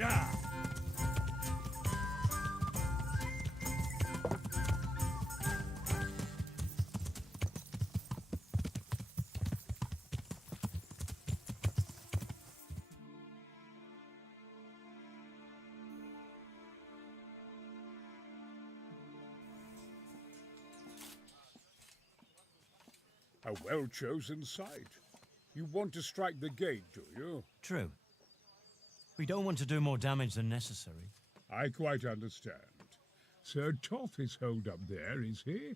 Yeah. A well-chosen site. You want to strike the gate, do you? True. We don't want to do more damage than necessary. I quite understand. Sir Toth is holed up there, is he?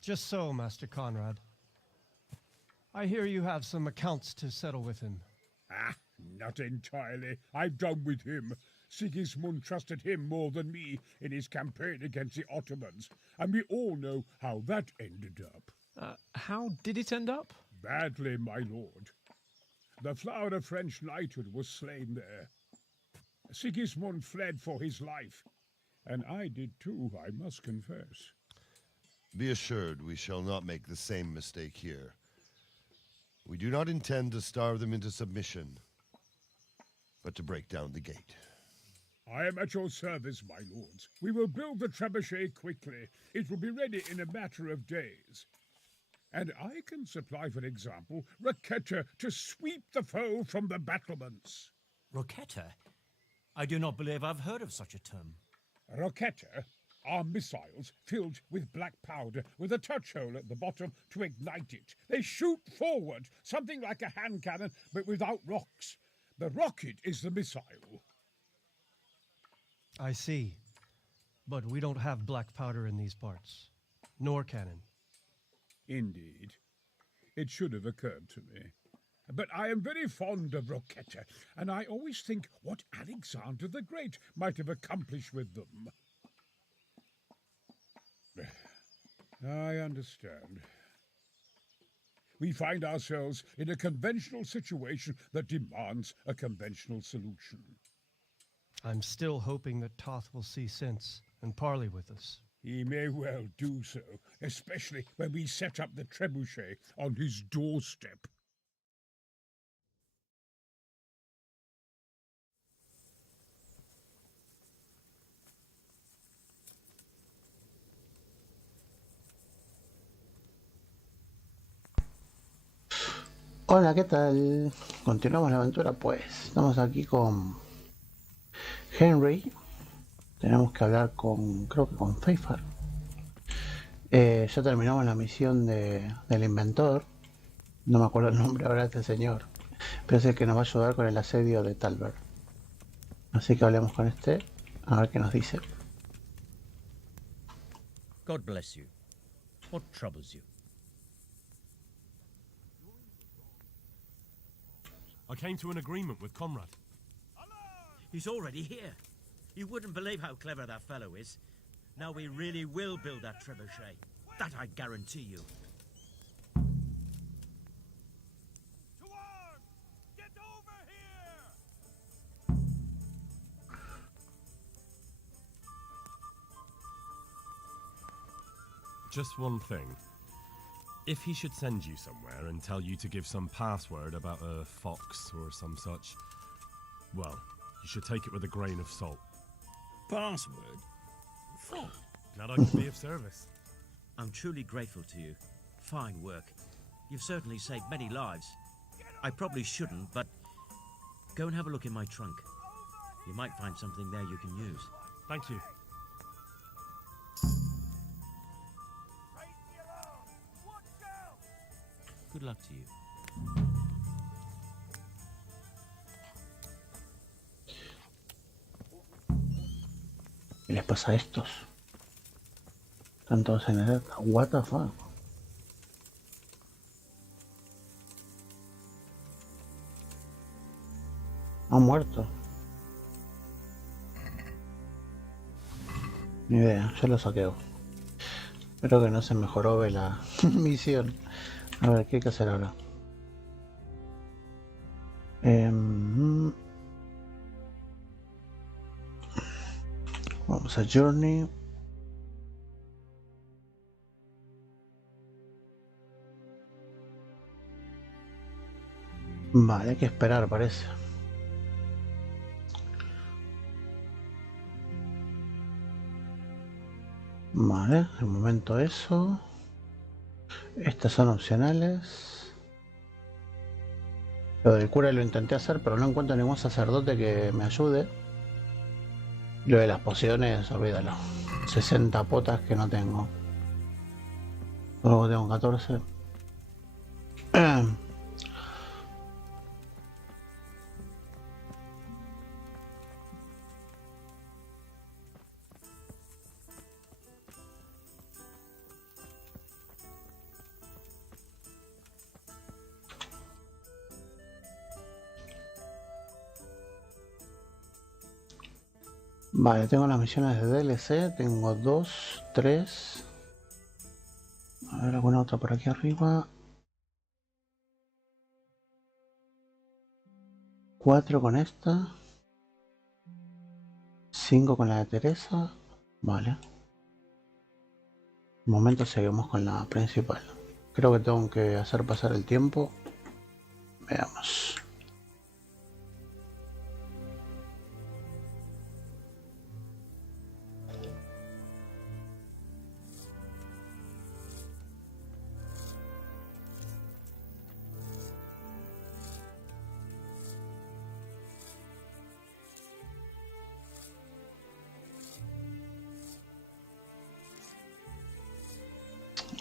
Just so, Master Conrad. I hear you have some accounts to settle with him. Ah, not entirely. I've done with him. Sigismund trusted him more than me in his campaign against the Ottomans, and we all know how that ended up. How did it end up? Badly, my lord. The flower of French knighthood was slain there. Sigismund fled for his life, and I did too, I must confess. Be assured we shall not make the same mistake here. We do not intend to starve them into submission, but to break down the gate. I am at your service, my lords. We will build the trebuchet quickly. It will be ready in a matter of days. And I can supply, for example, Raketa to sweep the foe from the battlements. Roquetta? I do not believe I've heard of such a term. Raketa are missiles filled with black powder with a touch hole at the bottom to ignite it. They shoot forward, something like a hand cannon, but without rocks. The rocket is the missile. I see. But we don't have black powder in these parts. Nor cannon. Indeed. It should have occurred to me. But I am very fond of Roquetta, and I always think what Alexander the Great might have accomplished with them. I understand. We find ourselves in a conventional situation that demands a conventional solution. I'm still hoping that Toth will see sense and parley with us. He may well do so, especially when we set up the trebuchet on his doorstep. Hola, ¿qué tal? Continuamos la aventura, pues. Estamos aquí con Henry. Tenemos que hablar con, creo que con Fecha. Ya terminamos la misión del inventor. No me acuerdo el nombre ahora de este señor. Pero es el que nos va a ayudar con el asedio de Talbert. Así que hablemos con este, a ver qué nos dice. God bless you. What troubles you? I came to an agreement with Conrad. He's already here. You wouldn't believe how clever that fellow is. Now we really will build that trebuchet. That I guarantee you. To arms! Get over here! Just one thing. If he should send you somewhere and tell you to give some password about a fox or some such, well, you should take it with a grain of salt. Password? Fuck. Glad I could be of service. I'm truly grateful to you. Fine work. You've certainly saved many lives. I probably shouldn't, but go and have a look in my trunk. You might find something there you can use. Thank you. Good luck to you. ¿Qué les pasa a estos? Están todos en el... What the fuck? Han muerto. Ni idea, yo lo saqueo. Espero que no se mejoró la misión. A ver, ¿qué hay que hacer ahora? Vamos a Journey. Vale, hay que esperar, parece. Vale, de momento eso. Estas son opcionales. Lo del cura lo intenté hacer, pero no encuentro ningún sacerdote que me ayude. Lo de las pociones, olvídalo. 60 potas que no tengo. Luego tengo 14. Vale, tengo las misiones de DLC, tengo 2, 3. A ver, alguna otra por aquí arriba. 4 con esta. 5 con la de Teresa. Vale. De momento seguimos con la principal. Creo que tengo que hacer pasar el tiempo. Veamos.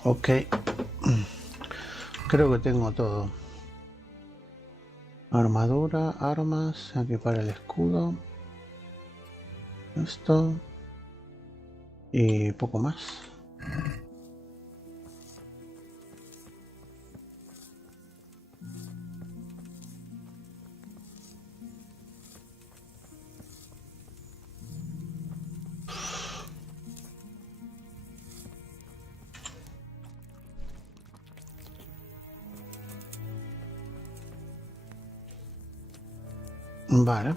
Ok, creo que tengo todo. Armadura, armas, aquí para el escudo. Esto. Y poco más. Vale,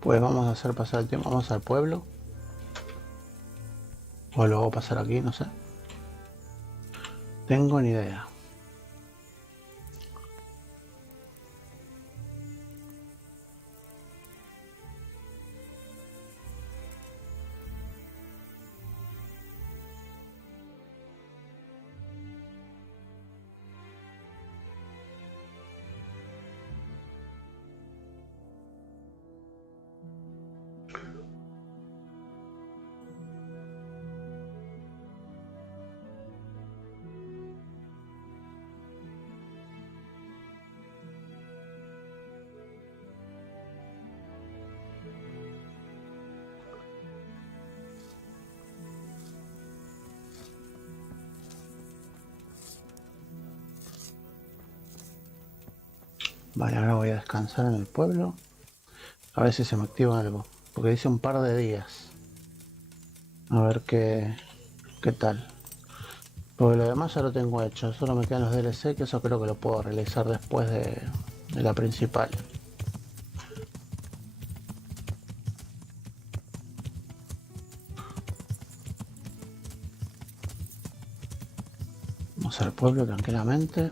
pues vamos a hacer pasar el tiempo, vamos al pueblo. O lo hago pasar aquí, no sé. Tengo ni idea. Vale, ahora voy a descansar en el pueblo. A ver si se me activa algo. Porque dice un par de días. A ver qué tal. Porque lo demás ya lo tengo hecho. Solo me quedan los DLC, que eso creo que lo puedo realizar después de la principal. Vamos al pueblo tranquilamente.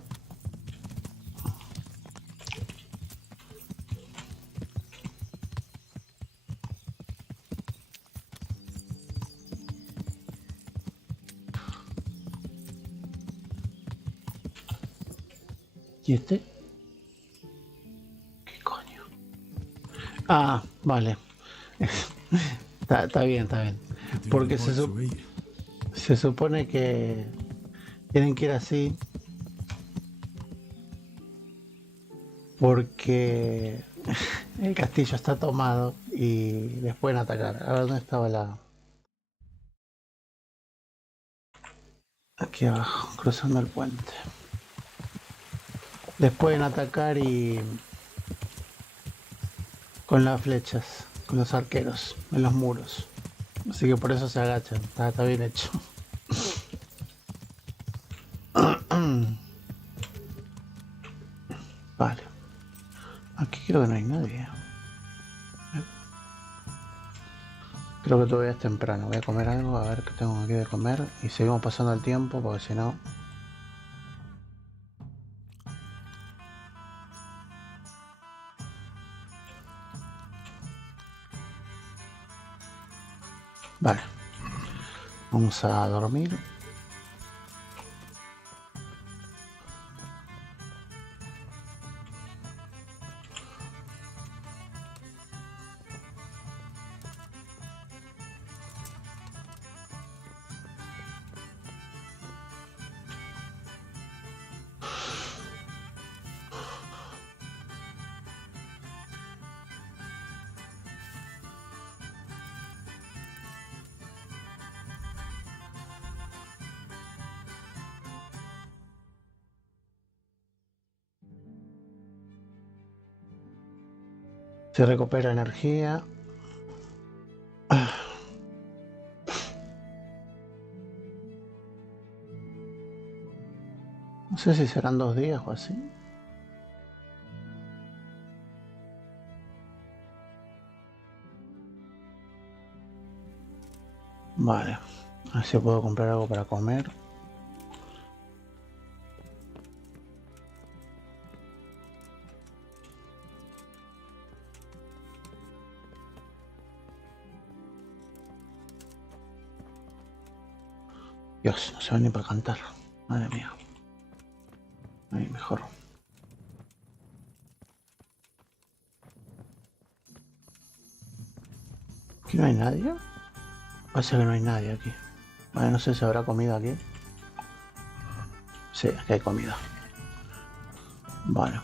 ¿Y este? ¿Qué coño? Ah, vale. Está bien, está bien. Porque se supone que tienen que ir así. Porque el castillo está tomado y les pueden atacar. A ver, ¿dónde estaba la...? Aquí abajo, cruzando el puente. Les pueden atacar y... con las flechas, con los arqueros, en los muros. Así que por eso se agachan. Está bien hecho. Vale. Aquí creo que no hay nadie. Creo que todavía es temprano. Voy a comer algo, a ver qué tengo aquí de comer. Y seguimos pasando el tiempo porque si no... Vale. Vamos a dormir. Se recupera energía. No sé si serán 2 días o así. Vale. Así puedo comprar algo para comer. Dios, no se va ni para cantar. Madre mía. Ahí mejor. ¿Aquí no hay nadie? Parece que no hay nadie aquí. Vale, no sé si habrá comida aquí. Sí, aquí hay comida. Vale.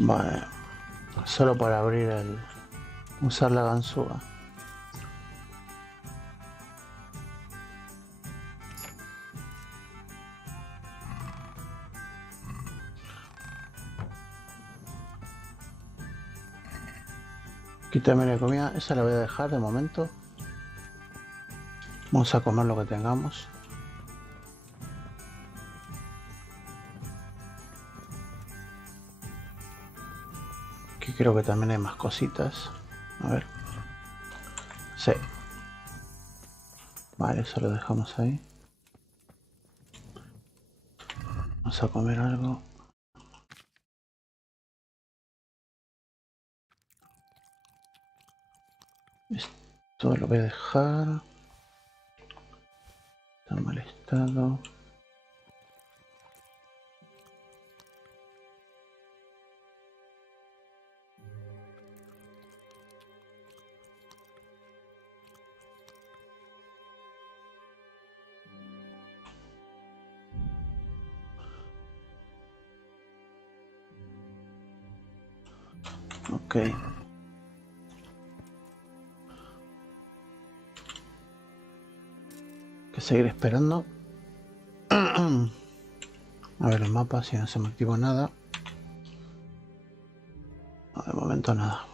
Vale. Solo para abrir el... usar la ganzúa. Quítame la comida, esa la voy a dejar de momento. Vamos a comer lo que tengamos. Aquí creo que también hay más cositas. A ver. Sí. Vale, eso lo dejamos ahí. Vamos a comer algo. Esto lo voy a dejar. Está en mal estado. Ok. Que seguir esperando. A ver el mapa, si no se me activó nada. No, de momento nada.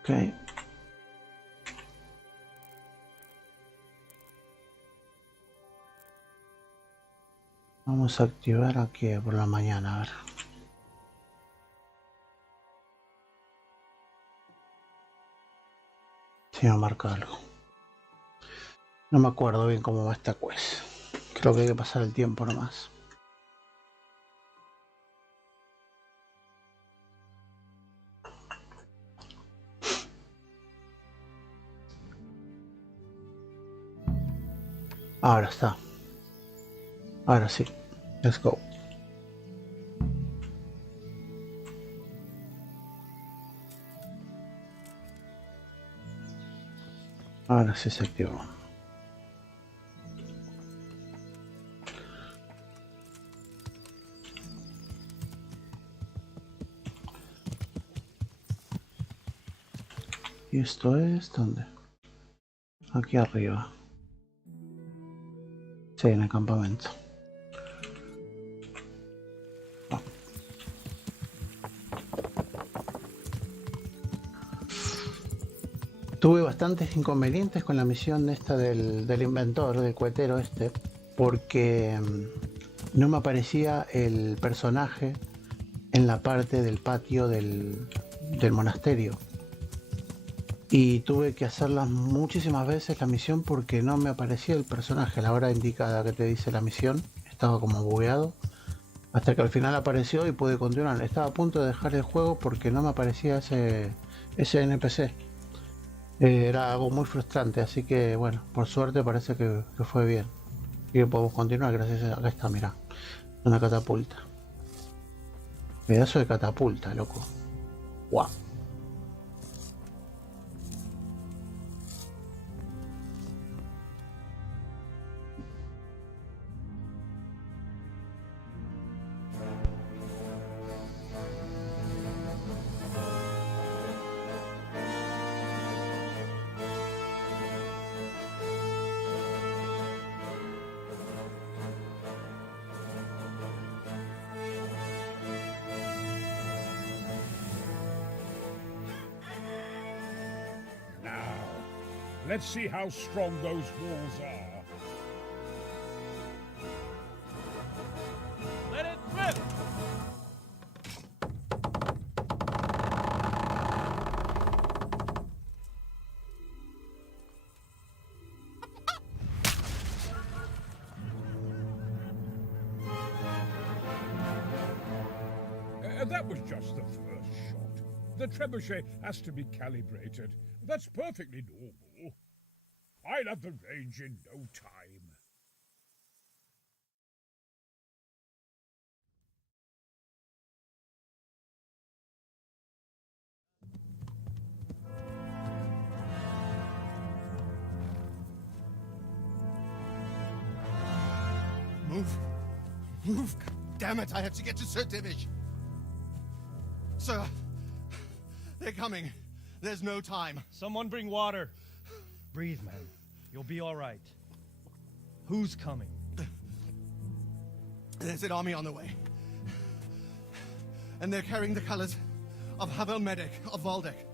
Ok. Vamos a activar aquí por la mañana, a ver. Si me marca algo. No me acuerdo bien cómo va esta quest. Creo que hay que pasar el tiempo nomás. Ahora está. Ahora sí. Let's go. Ahora sí se activó. ¿Y esto es dónde? Aquí arriba. Sí, en el campamento. Oh. Tuve bastantes inconvenientes con la misión esta del inventor, del cuetero este, porque no me aparecía el personaje en la parte del patio del monasterio. Y tuve que hacerla muchísimas veces la misión porque no me aparecía el personaje a la hora indicada que te dice la misión. Estaba como bugueado. Hasta que al final apareció y pude continuar. Estaba a punto de dejar el juego porque no me aparecía ese NPC. Era algo muy frustrante, así que bueno, por suerte parece que fue bien. Y que podemos continuar gracias a... Acá está, mirá. Una catapulta. Pedazo de catapulta, loco. Guau. Let's see how strong those walls are. Let it rip! That was just the first shot. The trebuchet has to be calibrated. That's perfectly normal. I'll have the range in no time. Move! Move! Damn it, I have to get to Sir Divish! Sir, they're coming. There's no time. Someone bring water. Breathe, man. You'll be all right. Who's coming? There's an army on the way. And they're carrying the colors of Havel Medic of Valdek.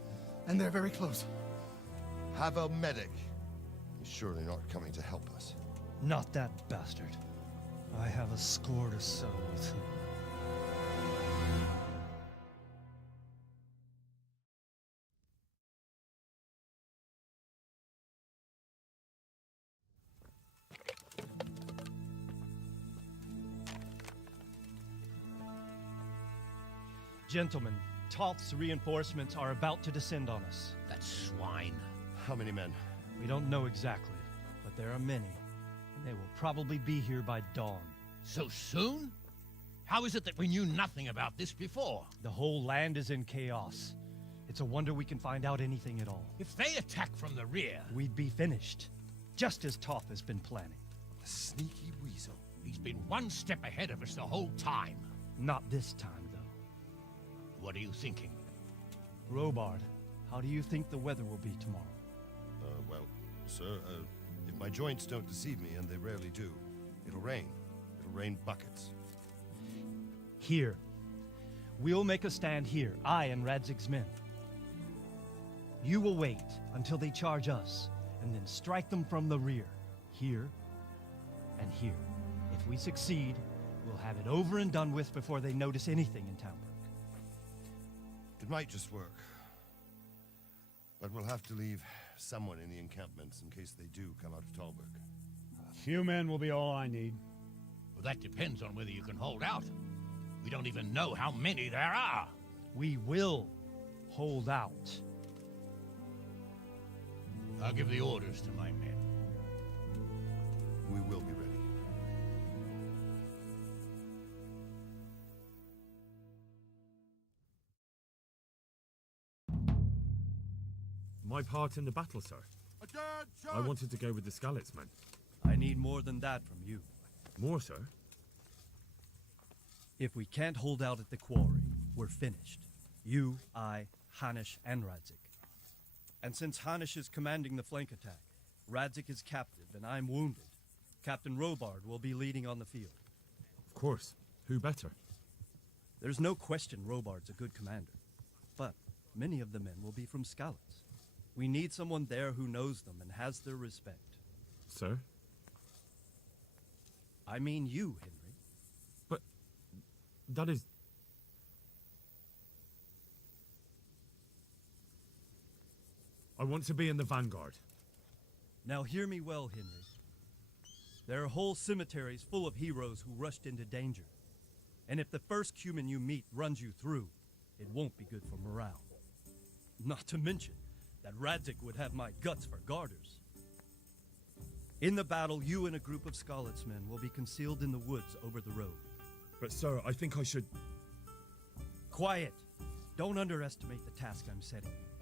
And they're very close. Havel Medic? He's surely not coming to help us. Not that bastard. I have a score to settle with him. Gentlemen, Toth's reinforcements are about to descend on us. That swine. How many men? We don't know exactly, but there are many, and they will probably be here by dawn. So soon? How is it that we knew nothing about this before? The whole land is in chaos. It's a wonder we can find out anything at all. If they attack from the rear... We'd be finished, just as Toth has been planning. The sneaky weasel. He's been one step ahead of us the whole time. Not this time, though. What are you thinking? Robard, how do you think the weather will be tomorrow? Well, sir, if my joints don't deceive me, and they rarely do, it'll rain. It'll rain buckets. Here. We'll make a stand here, I and Radzig's men. You will wait until they charge us, and then strike them from the rear. Here, and here. If we succeed, we'll have it over and done with before they notice anything in Townburg. It might just work. But we'll have to leave someone in the encampments in case they do come out of Talberg. A few men will be all I need. Well, that depends on whether you can hold out. We don't even know how many there are. We will hold out. I'll give the orders to my men. We will be ready. My part in the battle, sir. I wanted to go with the Skalitz men. I need more than that from you. More, sir? If we can't hold out at the quarry, we're finished. You, I, Hanish, and Radzik. And since Hanish is commanding the flank attack, Radzik is captive and I'm wounded, Captain Robard will be leading on the field. Of course. Who better? There's no question Robard's a good commander, but many of the men will be from Skalitz. We need someone there who knows them and has their respect. Sir? I mean you, Henry. But that is... I want to be in the vanguard. Now hear me well, Henry. There are whole cemeteries full of heroes who rushed into danger. And if the first human you meet runs you through, it won't be good for morale. Not to mention that Radzik would have my guts for garters. In the battle, you and a group of Skalitz-men will be concealed in the woods over the road. But sir, I think I should... Quiet! Don't underestimate the task I'm setting you.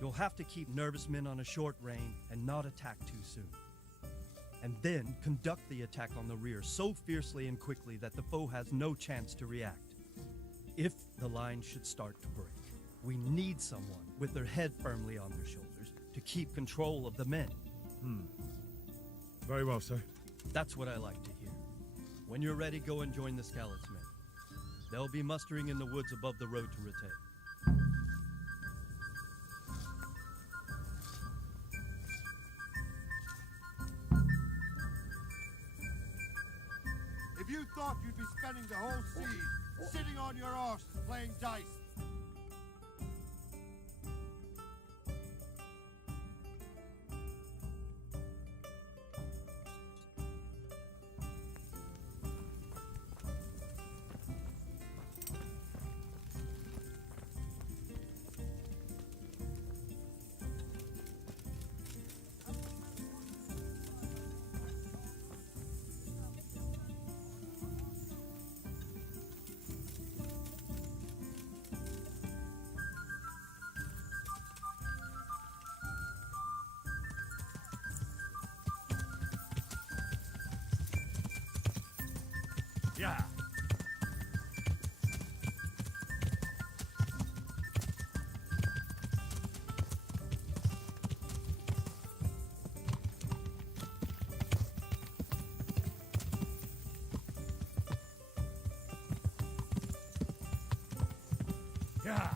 You'll have to keep nervous men on a short rein and not attack too soon. And then conduct the attack on the rear so fiercely and quickly that the foe has no chance to react. If the line should start to break, we need someone with their head firmly on their shoulders to keep control of the men. Very well, sir. That's what I like to hear. When you're ready, go and join the Skalitz-men. They'll be mustering in the woods above the road to Rete. If you thought you'd be spending the whole siege sitting on your arse playing dice, Yeah. Yeah.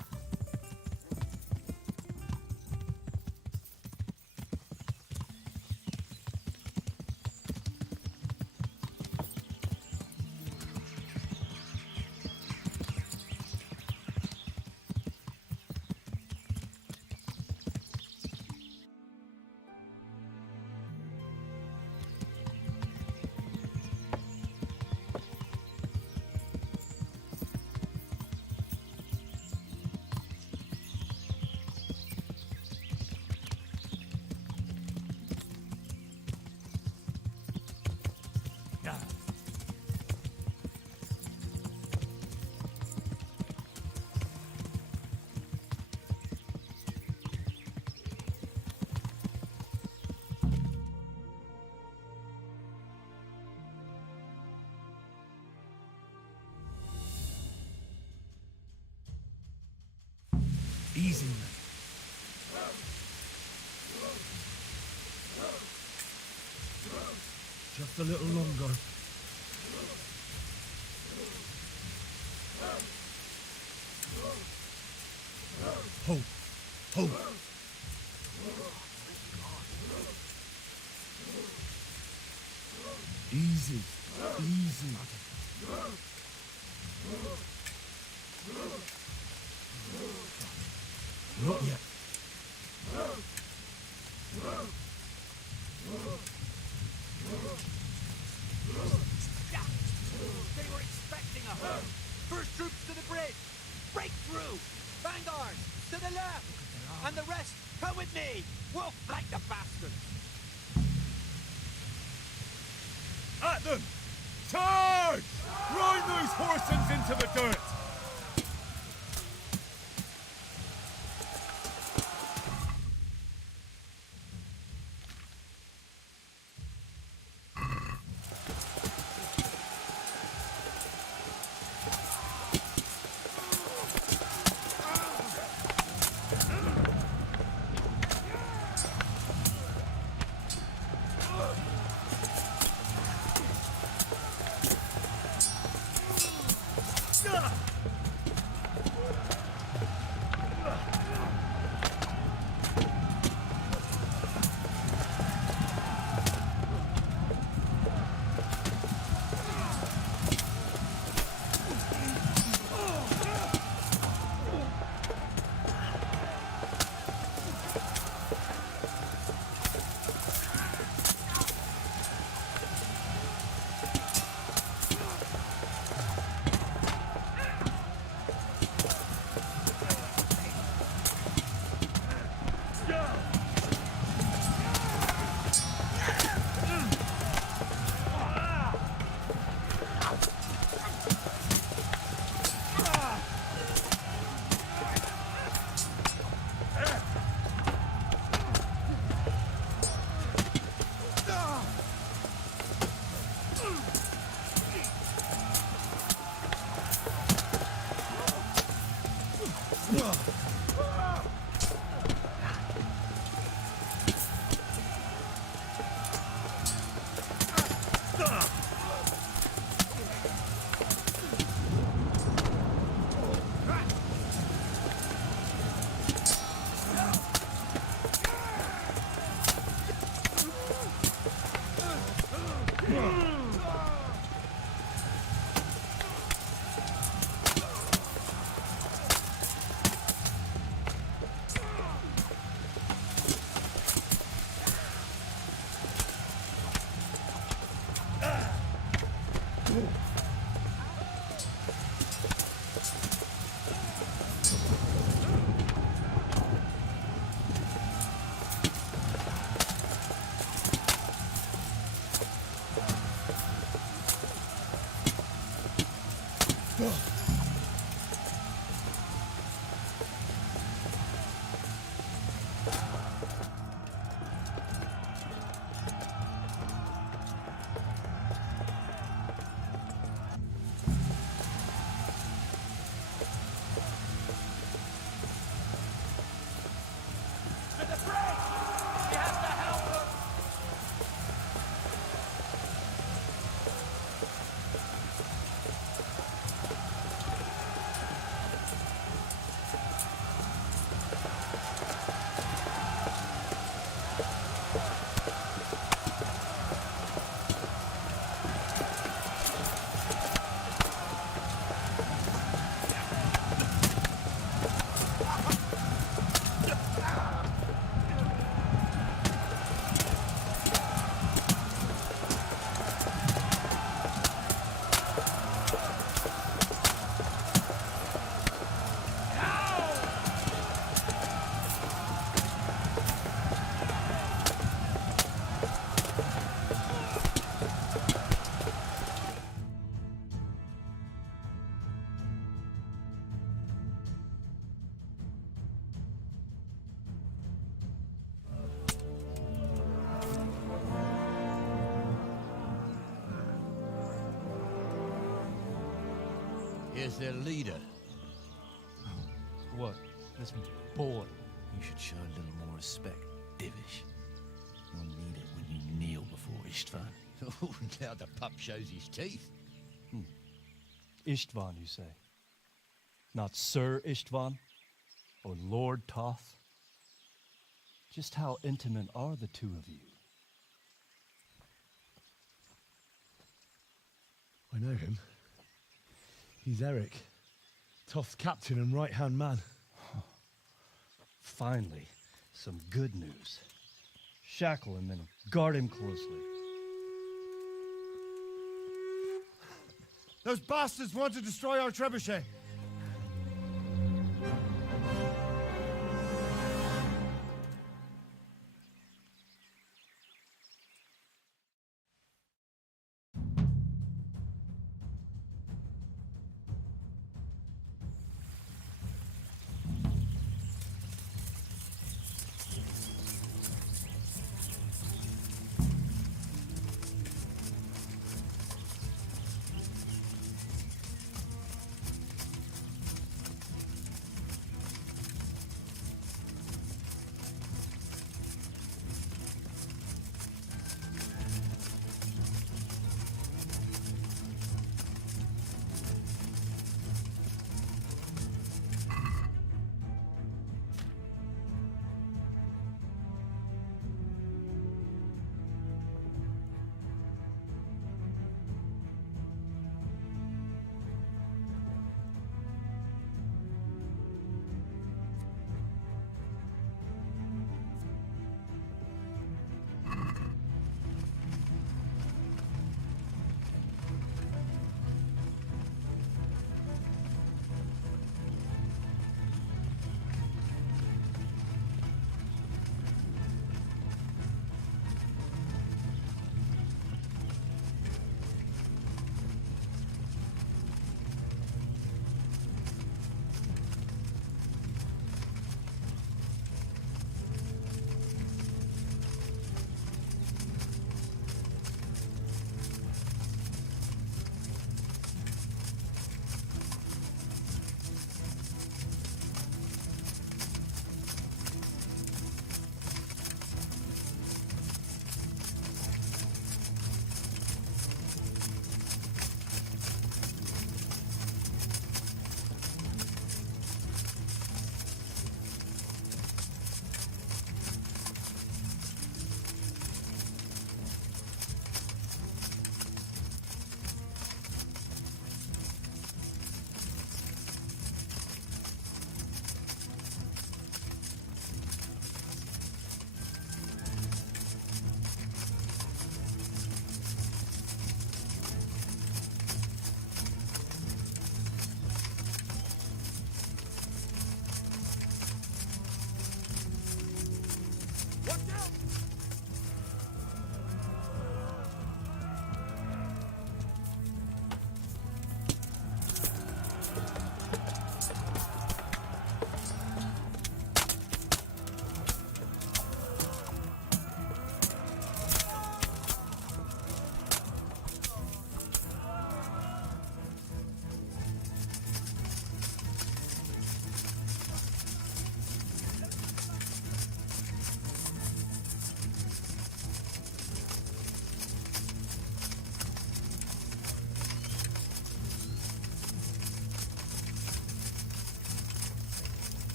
Easy, man. Just a little longer. Hope. Hope. Easy. Easy. Not yet. They were expecting a herd. First troops to the bridge. Break through. Vanguard to the left. And the rest, come with me. We'll flank the bastards. At them! Charge! Grind those horsens into the dirt! Ugh! Here's their leader. What? This boy. You should show a little more respect, Divish. You'll need it when you kneel before Istvan. Oh, now the pup shows his teeth. Istvan, you say? Not Sir Istvan? Or Lord Toth? Just how intimate are the two of you? I know him. He's Eric, Toth's captain and right-hand man. Finally, some good news. Shackle him and guard him closely. Those bastards want to destroy our trebuchet.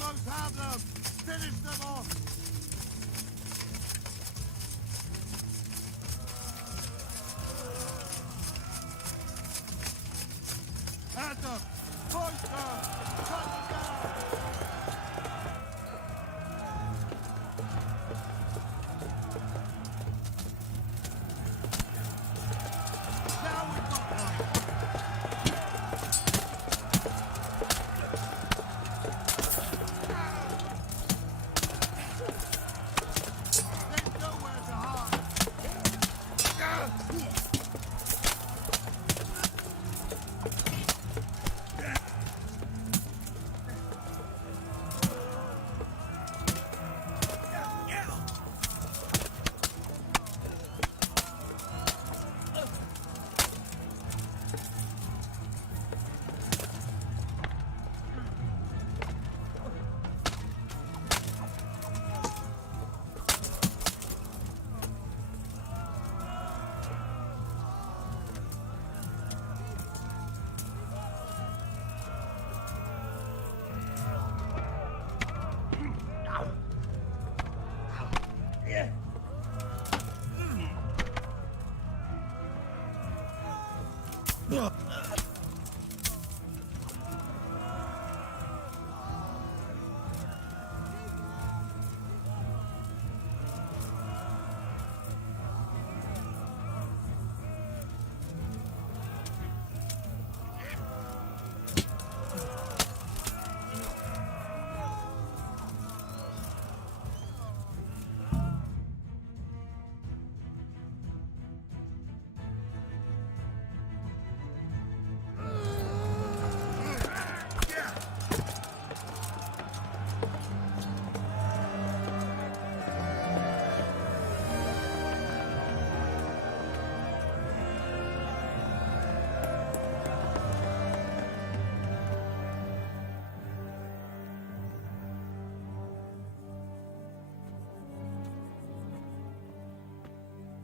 almost have them! Finish them off! Hand them! Point them! Cut them down! Now we've got one! There's nowhere to hide!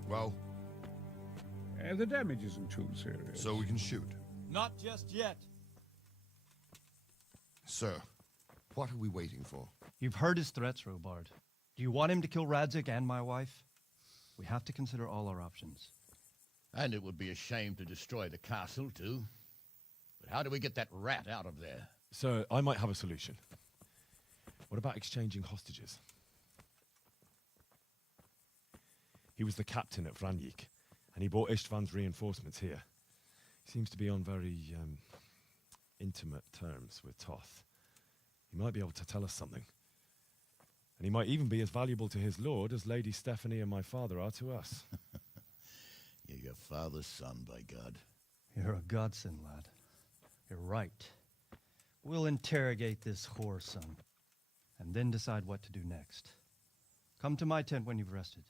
Well, The damage isn't too serious. so we can shoot. Not just yet. Sir, what are we waiting for? You've heard his threats, Robard. Do you want him to kill Radzik and my wife? We have to consider all our options. And it would be a shame to destroy the castle, too. But how do we get that rat out of there? So, I might have a solution. What about exchanging hostages? He was the captain at Vranjik, and he brought Istvan's reinforcements here. He seems to be on very, intimate terms with Toth. He might be able to tell us something. And he might even be as valuable to his lord as Lady Stephanie and my father are to us. You're your father's son, by God. You're a godsend, lad. You're right. We'll interrogate this whore, son, and then decide what to do next. Come to my tent when you've rested.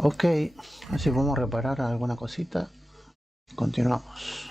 Ok, así podemos reparar alguna cosita. Continuamos.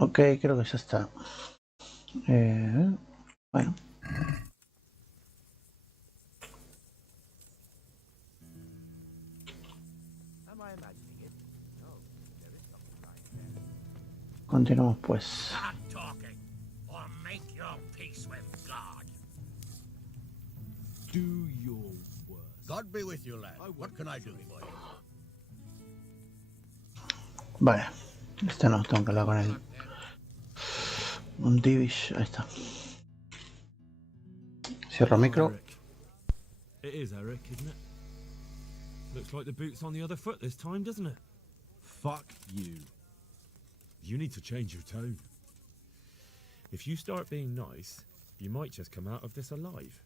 Ok, creo que ya está. Bueno. Continuamos pues. Stop talking, or make your peace with God. Do your worst. God be with you, lad. What can I do for you? Vale. Este no, tengo que hablar con él. Un Divish, ahí está. Cierro micro. Eric. It is Eric, isn't it? Looks like the boot's on the other foot this time, doesn't it? Fuck you. You need to change your tone. If you start being nice, you might just come out of this alive.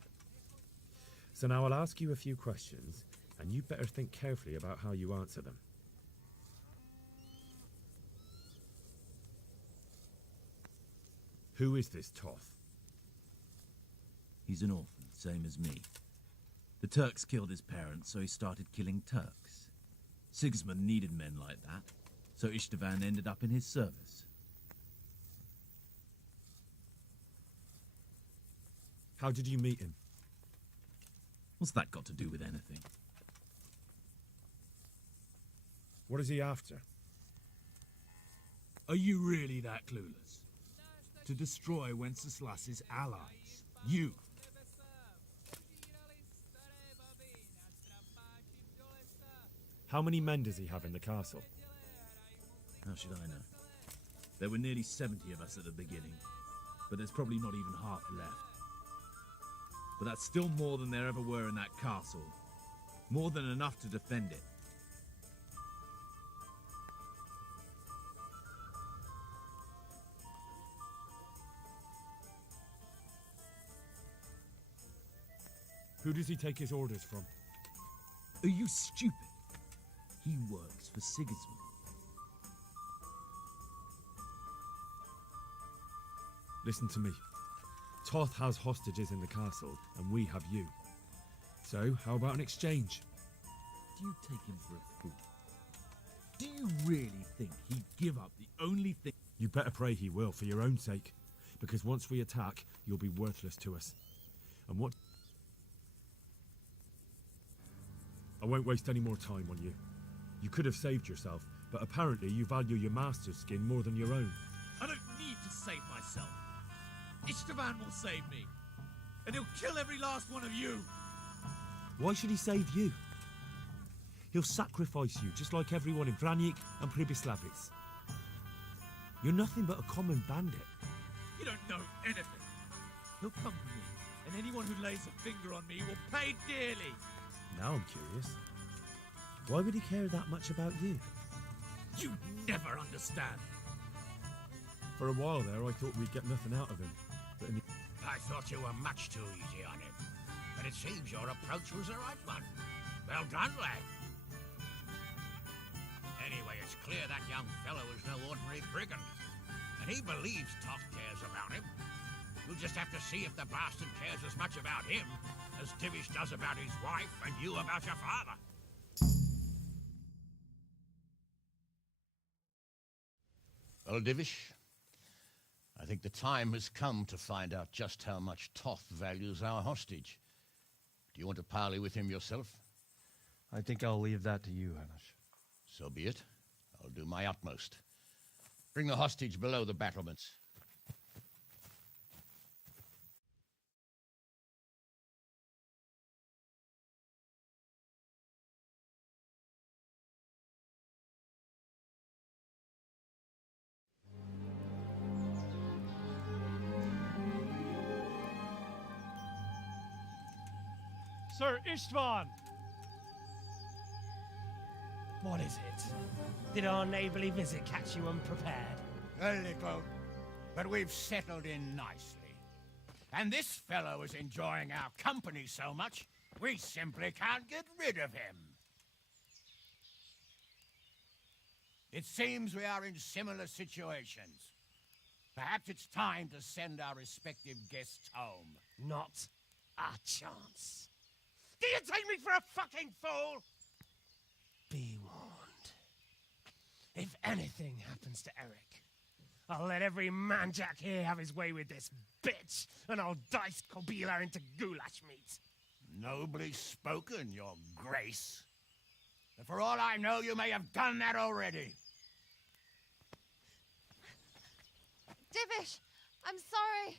So now I'll ask you a few questions, and you better think carefully about how you answer them. Who is this Toth? He's an orphan, same as me. The Turks killed his parents, so he started killing Turks. Sigismund needed men like that, so Istvan ended up in his service. How did you meet him? What's that got to do with anything? What is he after? Are you really that clueless? To destroy Wenceslas's allies. You. How many men does he have in the castle? How should I know? There were nearly 70 of us at the beginning, but there's probably not even half left. But that's still more than there ever were in that castle. More than enough to defend it. Who does he take his orders from? Are you stupid? He works for Sigismund. Listen to me. Toth has hostages in the castle, and we have you. So, how about an exchange? Do you take him for a fool? Do you really think he'd give up the only thing... You better pray he will, for your own sake. Because once we attack, you'll be worthless to us. And what... I won't waste any more time on you. You could have saved yourself, but apparently you value your master's skin more than your own. I don't need to save myself. Istvan will save me. And he'll kill every last one of you. Why should he save you? He'll sacrifice you, just like everyone in Vranjik and Pribyslavitz. You're nothing but a common bandit. You don't know anything. He'll come to me, and anyone who lays a finger on me will pay dearly. Now I'm curious. Why would he care that much about you? You never understand. For a while there, I thought we'd get nothing out of him. But in the... I thought you were much too easy on him. But it seems your approach was the right one. Well done, lad. Anyway, it's clear that young fellow is no ordinary brigand. And he believes Toth cares about him. We'll just have to see if the bastard cares as much about him as Divish does about his wife and you about your father. Well, Divish, I think the time has come to find out just how much Toth values our hostage. Do you want to parley with him yourself? I think I'll leave that to you, Hanush. So be it. I'll do my utmost. Bring the hostage below the battlements. Sir Istvan! What is it? Did our neighborly visit catch you unprepared? A little, but we've settled in nicely. And this fellow is enjoying our company so much, we simply can't get rid of him. It seems we are in similar situations. Perhaps it's time to send our respective guests home. Not a chance. Do you take me for a fucking fool? Be warned. If anything happens to Eric, I'll let every manjack here have his way with this bitch, and I'll dice Kobila into goulash meat. Nobly spoken, your grace. But for all I know, you may have done that already. Divish, I'm sorry.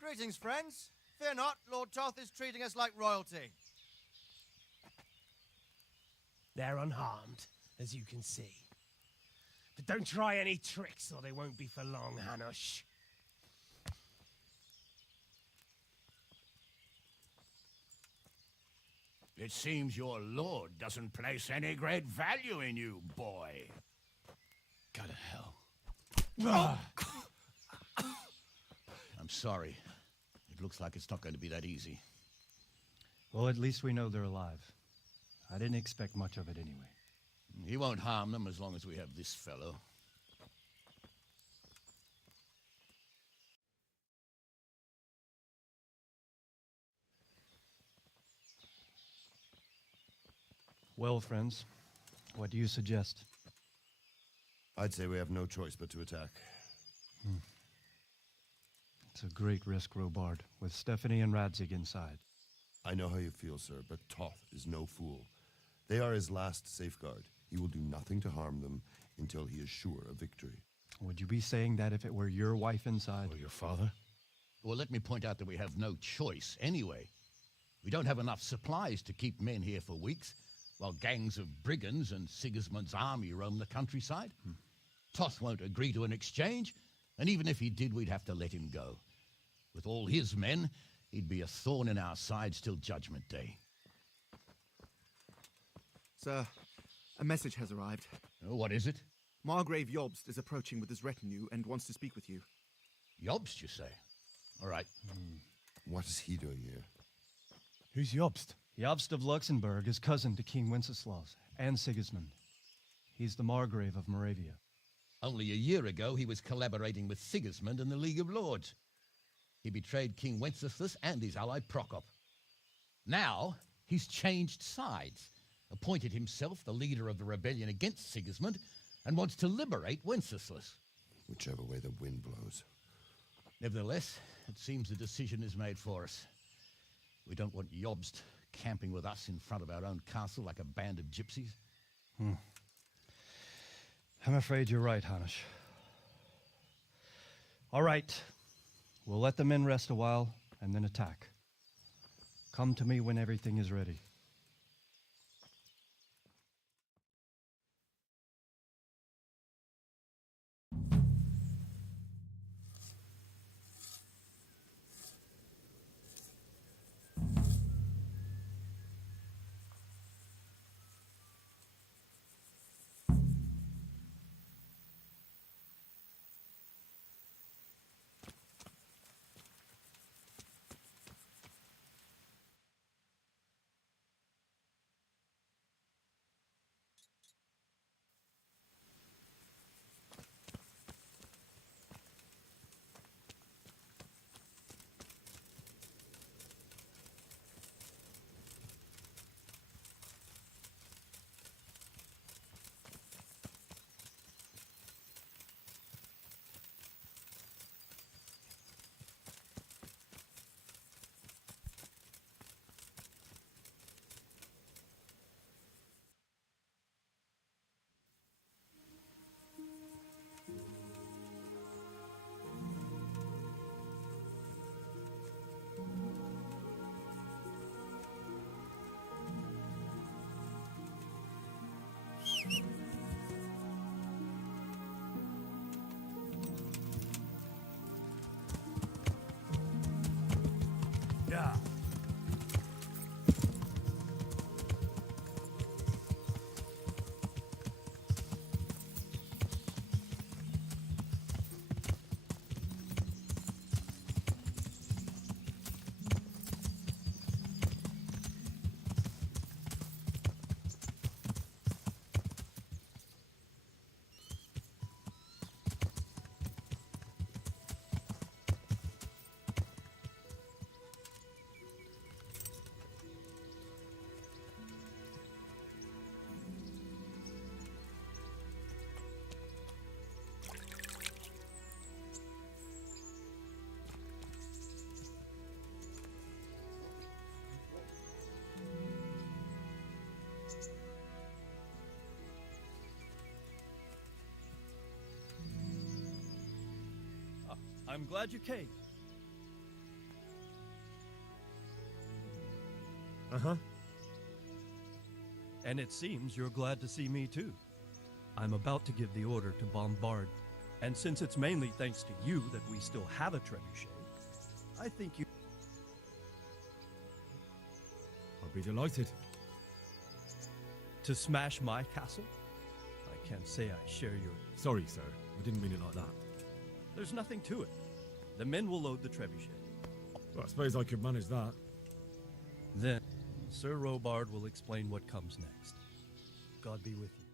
Greetings, friends. Fear not, Lord Toth is treating us like royalty. They're unharmed, as you can see. But don't try any tricks, or they won't be for long, Hanush. It seems your lord doesn't place any great value in you, boy. Go to hell. I'm sorry. It looks like it's not going to be that easy. Well, at least we know they're alive. I didn't expect much of it anyway. He won't harm them as long as we have this fellow. Well, friends, what do you suggest? I'd say we have no choice but to attack. It's a great risk, Robard, with Stephanie and Radzig inside. I know how you feel, sir, but Toth is no fool. They are his last safeguard. He will do nothing to harm them until he is sure of victory. Would you be saying that if it were your wife inside? Or your father? Well, let me point out that we have no choice anyway. We don't have enough supplies to keep men here for weeks, while gangs of brigands and Sigismund's army roam the countryside. Toth won't agree to an exchange, and even if he did, we'd have to let him go. With all his men, he'd be a thorn in our sides till Judgment Day. Sir, a message has arrived. Oh, what is it? Margrave Jobst is approaching with his retinue and wants to speak with you. Jobst, you say? All right. What is he doing here? Who's Jobst? Jobst of Luxembourg is cousin to King Wenceslaus and Sigismund. He's the Margrave of Moravia. Only a year ago, he was collaborating with Sigismund and the League of Lords. He betrayed King Wenceslas and his ally Prokop. Now, he's changed sides, appointed himself the leader of the rebellion against Sigismund, and wants to liberate Wenceslas. Whichever way the wind blows. Nevertheless, it seems the decision is made for us. We don't want Jobst camping with us in front of our own castle like a band of gypsies. I'm afraid you're right, Hanish. All right. We'll let the men rest a while and then attack. Come to me when everything is ready. Yeah. I'm glad you came. Uh-huh. And it seems you're glad to see me too. I'm about to give the order to bombard, and since it's mainly thanks to you that we still have a trebuchet, I think you... I'll be delighted. To smash my castle? I can't say I share your... Sorry, sir. I didn't mean it like that. There's nothing to it. The men will load the trebuchet. Well, I suppose I could manage that. Then, Sir Robard will explain what comes next. God be with you.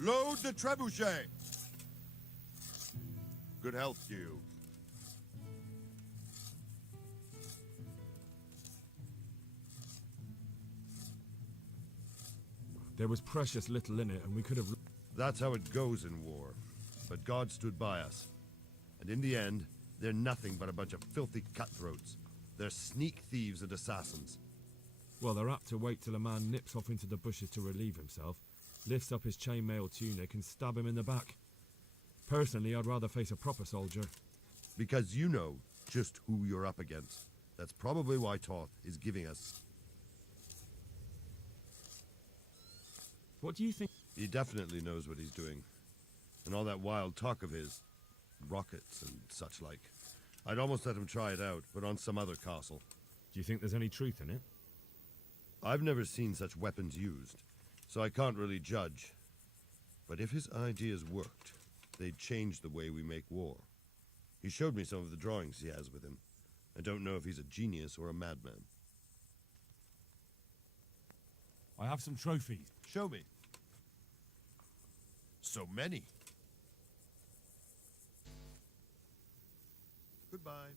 Load the trebuchet! Good health to you. There was precious little in it, and we could have... That's how it goes in war. But God stood by us. And in the end, they're nothing but a bunch of filthy cutthroats. They're sneak thieves and assassins. Well, they're apt to wait till a man nips off into the bushes to relieve himself, lifts up his chainmail tunic and stab him in the back. Personally, I'd rather face a proper soldier. Because you know just who you're up against. That's probably why Toth is giving us... What do you think? He definitely knows what he's doing. And all that wild talk of his, rockets and such like. I'd almost let him try it out, but on some other castle. Do you think there's any truth in it? I've never seen such weapons used, so I can't really judge. But if his ideas worked, they'd change the way we make war. He showed me some of the drawings he has with him. I don't know if he's a genius or a madman. I have some trophies. Show me. So many. Goodbye.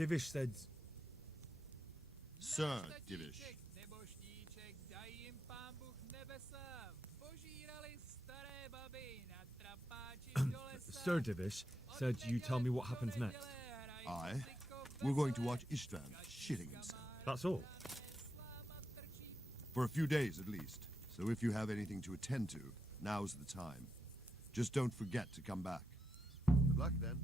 Divish said... Sir Divish. Sir Divish said you tell me what happens next. Aye. We're going to watch Istvan shitting himself. That's all? For a few days at least. So if you have anything to attend to, now's the time. Just don't forget to come back. Good luck then.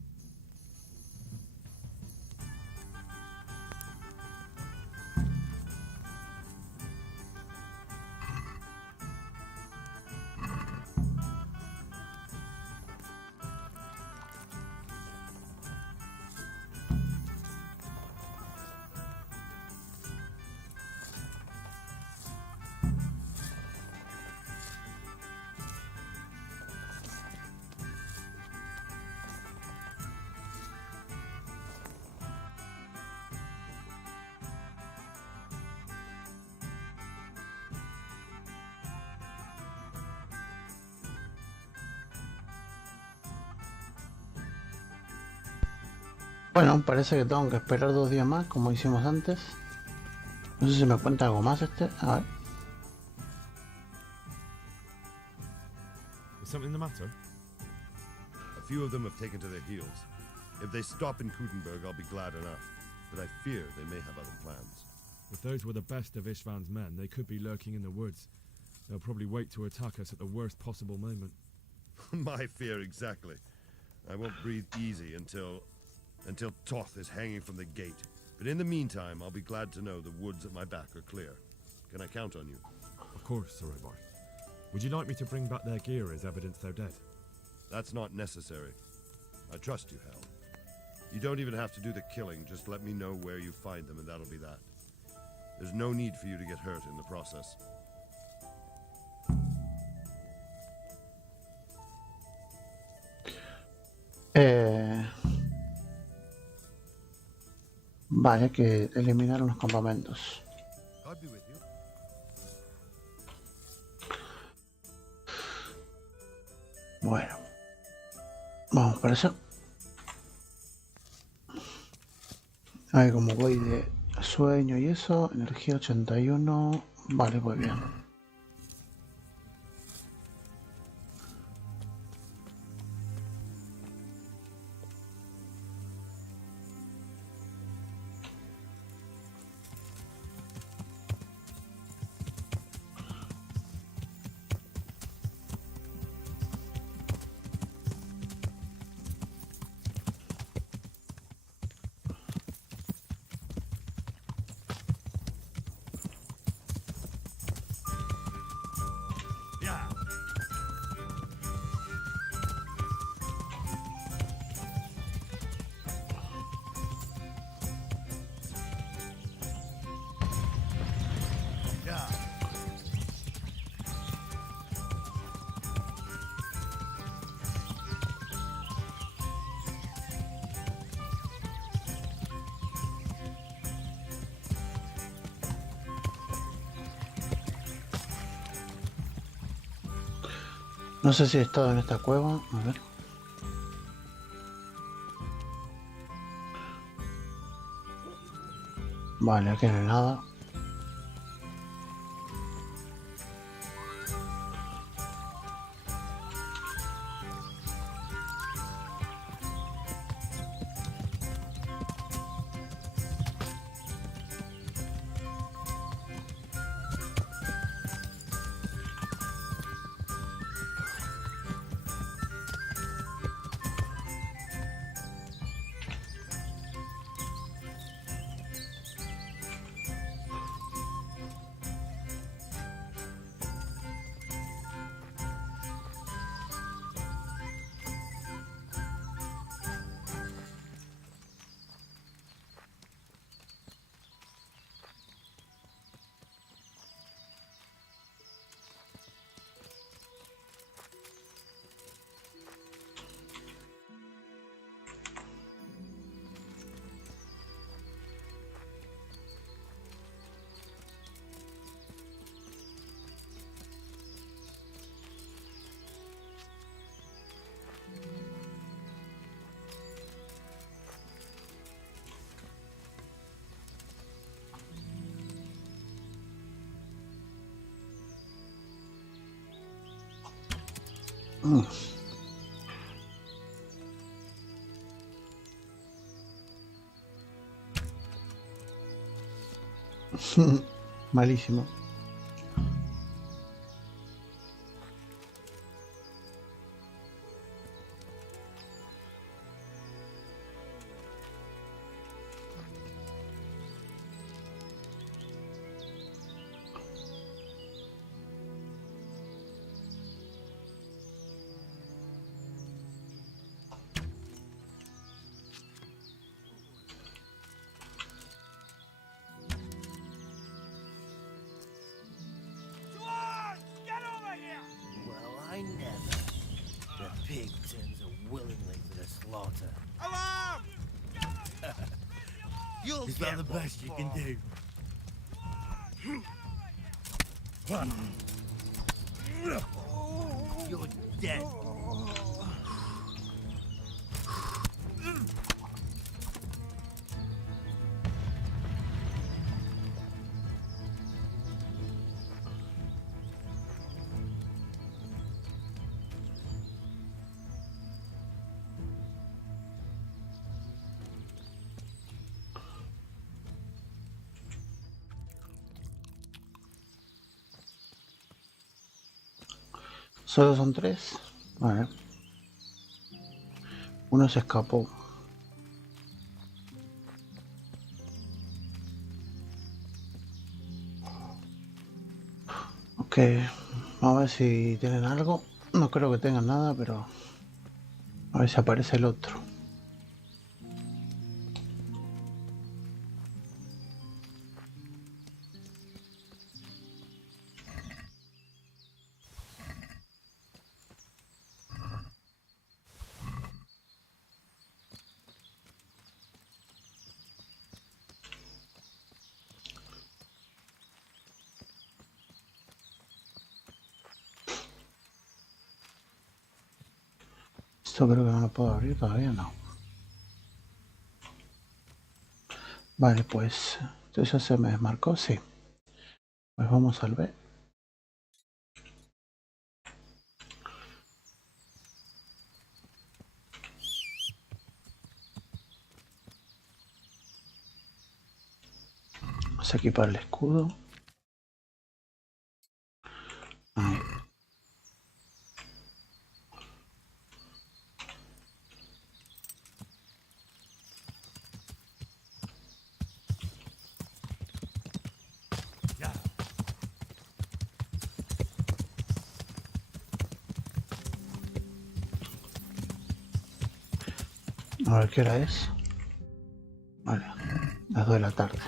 Bueno, parece que tengo que esperar 2 días más, como hicimos antes. No sé si me cuenta algo más este. A ver. Is something the matter? A few of them have taken to their heels. If they stop in Kutenberg, I'll be glad enough. But I fear they may have other plans. If those were the best of Istvan's men, they could be lurking in the woods. They'll probably wait to attack us at the worst possible moment. My fear exactly. I won't breathe easy until Toth is hanging from the gate. But in the meantime, I'll be glad to know the woods at my back are clear. Can I count on you? Of course, Sir Obar. Would you like me to bring back their gear as evidence they're dead? That's not necessary. I trust you, Hal. You don't even have to do the killing, just let me know where you find them and that'll be that. There's no need for you to get hurt in the process. Vale, hay que eliminar unos campamentos. I'll be with you. Bueno, vamos para eso. A ver, como voy de sueño y eso, energía 81. Vale, voy bien. No sé si he estado en esta cueva, a ver. Vale, aquí no hay nada. Malísimo. I never. The pig turns willingly for the slaughter. Alarm! You'll Is get that the what best you for. can do? You're dead. Solo son 3. Vale. Uno se escapó. Ok. Vamos a ver si tienen algo. No creo que tengan nada, pero... A ver si aparece el otro. Esto creo que no lo puedo abrir todavía, no. Vale, pues... Entonces ya se me desmarcó, sí. Pues vamos al B. Vamos a equipar el escudo. Ahí. A ver qué hora es. Vale, las 2 de la tarde.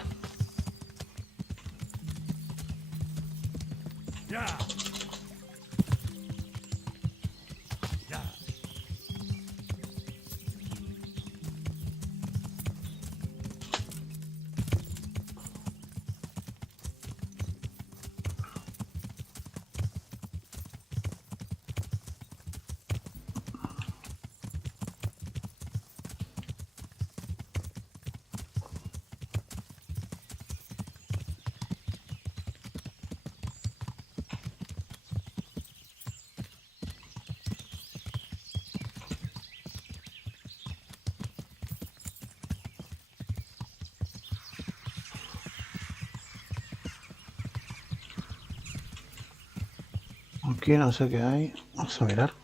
Aquí no sé qué hay. Vamos a mirar.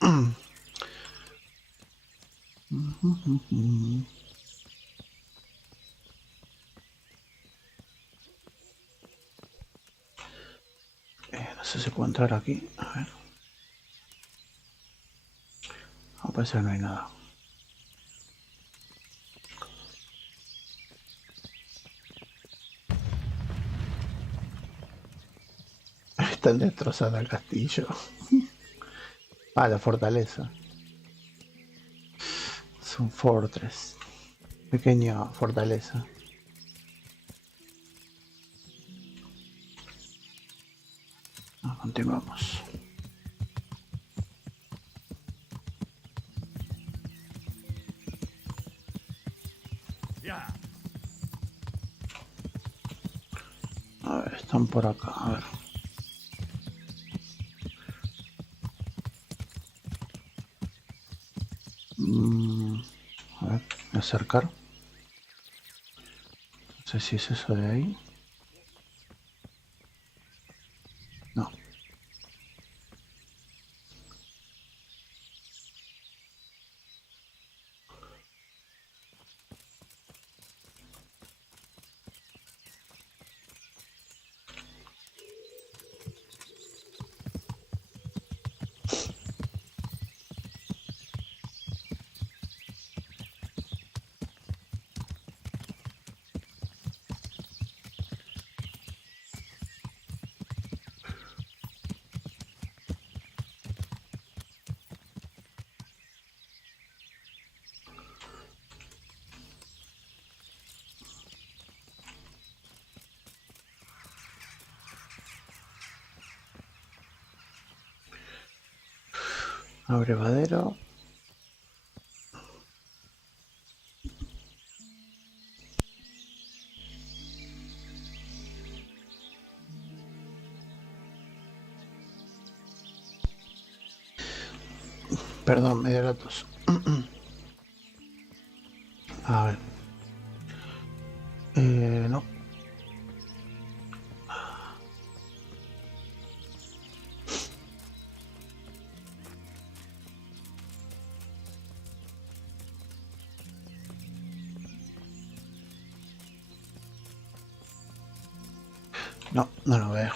No sé si puedo entrar aquí. A ver. No, parece que no hay nada. Están destrozando el castillo. Ah, la fortaleza. Es un fortress. Pequeña fortaleza. Continuamos. A ver, están por acá. A ver. acercar. No sé si es eso de ahí. No. Abrevadero. Perdón, me dio la tos. A ver. No. No, no lo veo.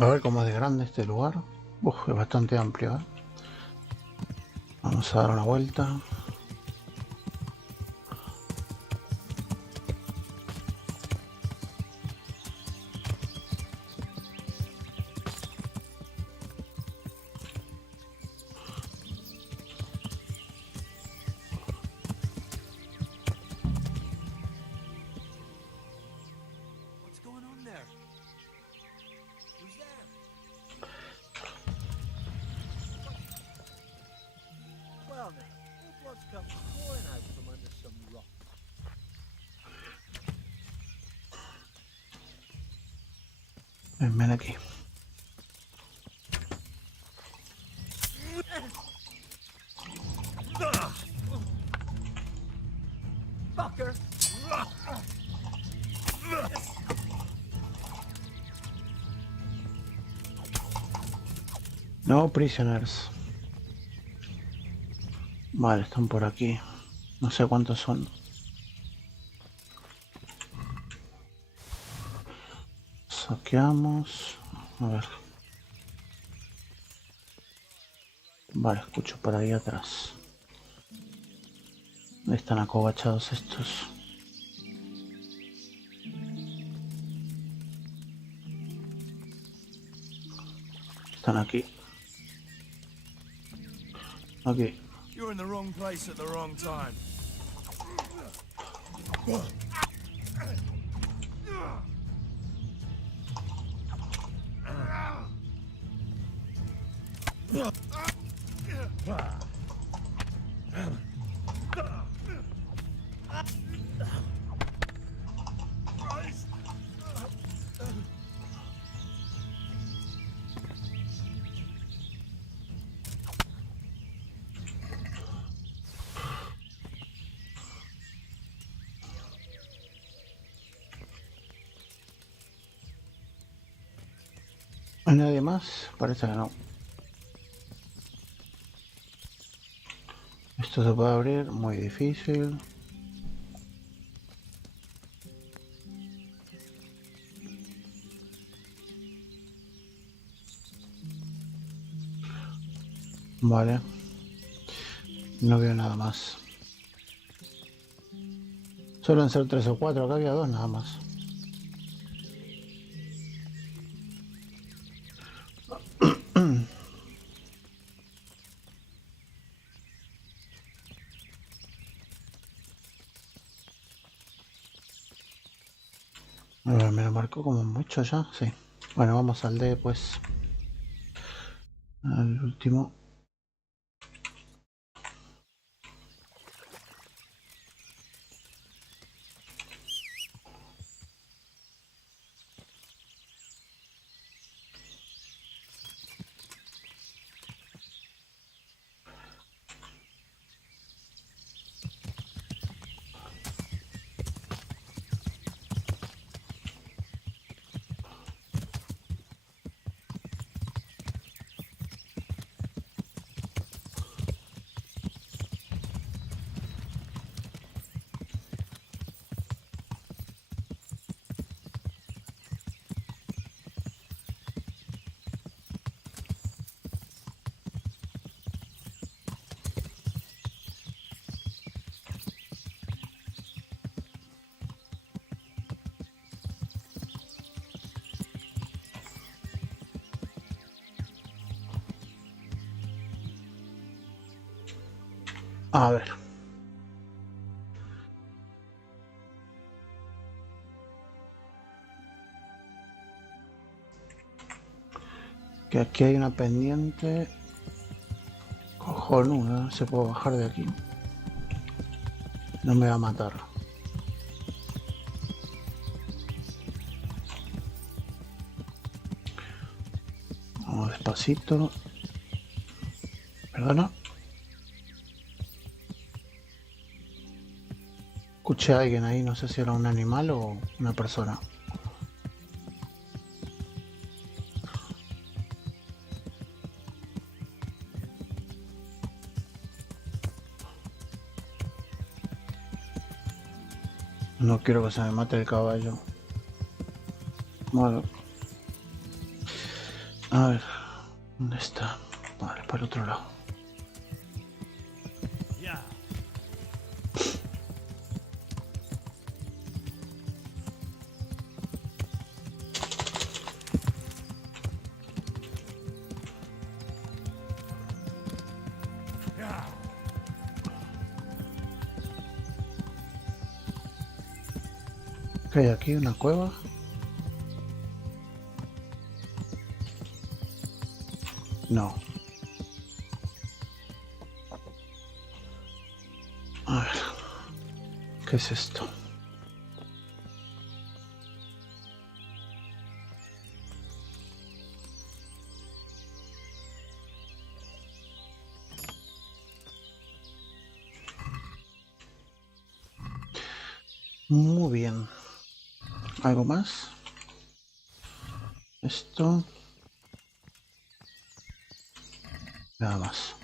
A ver cómo es de grande este lugar. Uf, es bastante amplio, ¿eh? Vamos a dar una vuelta. What's going on there? Who's there? Well now, who blood comes pouring out from under some rock? Ven aquí. Fucker! No prisoners. Vale, están por aquí. No sé cuántos son. Saqueamos. A ver. Vale, escucho por ahí atrás. Están acobachados estos. Están aquí. Aquí. You're in the wrong place at the wrong time. ¿Hay nadie más? Parece que no. Esto se puede abrir, muy difícil. Vale. No veo nada más. Suelen ser 3 o 4, acá había 2 nada más. A ver, me lo marcó como mucho ya, sí. Bueno, vamos al D pues. Al último. A ver. Que aquí hay una pendiente cojonuda, no se puede bajar de aquí. No me va a matar. Vamos despacito. Perdona. Escuché a alguien ahí, no sé si era un animal o una persona. No quiero que se me mate el caballo. Bueno. A ver. ¿Dónde está? Vale, para el otro lado. ¿Qué hay aquí? ¿Una cueva? No. A ver. ¿Qué es esto? Muy bien. ¿Algo más? Esto. Nada más.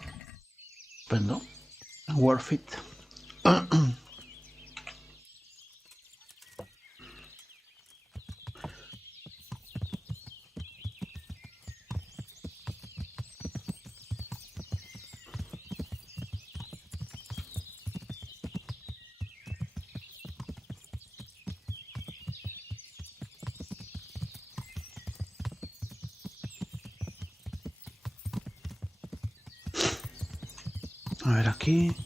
Estupendo. Worth it. A ver aquí.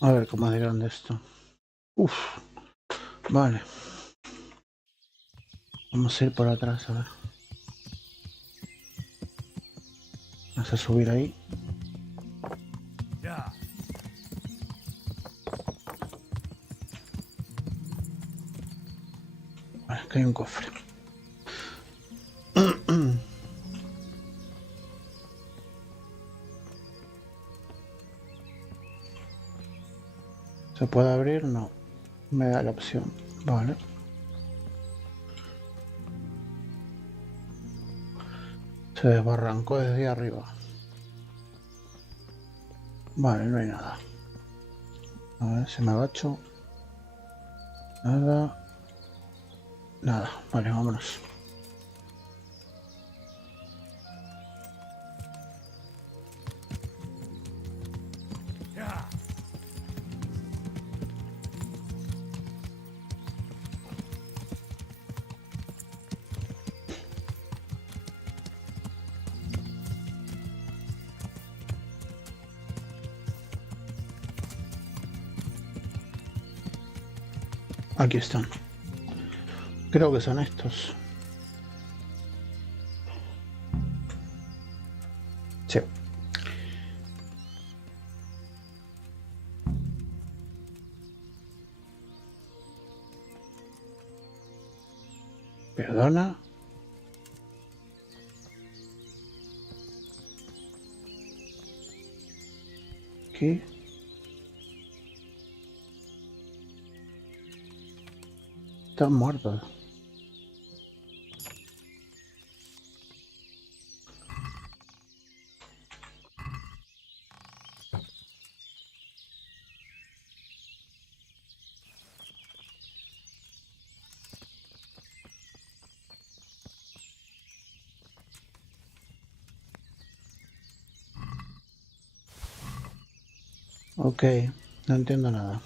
A ver cómo de grande esto. Uf. Vale. Vamos a ir por atrás, a ver. Vamos a subir ahí. Vale, aquí hay un cofre. ¿Se puede abrir? No. Me da la opción. Vale. Se desbarrancó desde arriba. Vale, no hay nada. A ver si me agacho. Nada. Nada. Vale, vámonos. Aquí están. Creo que son estos. Sí. Perdona. Aquí. Están muertos. Ok, no entiendo nada.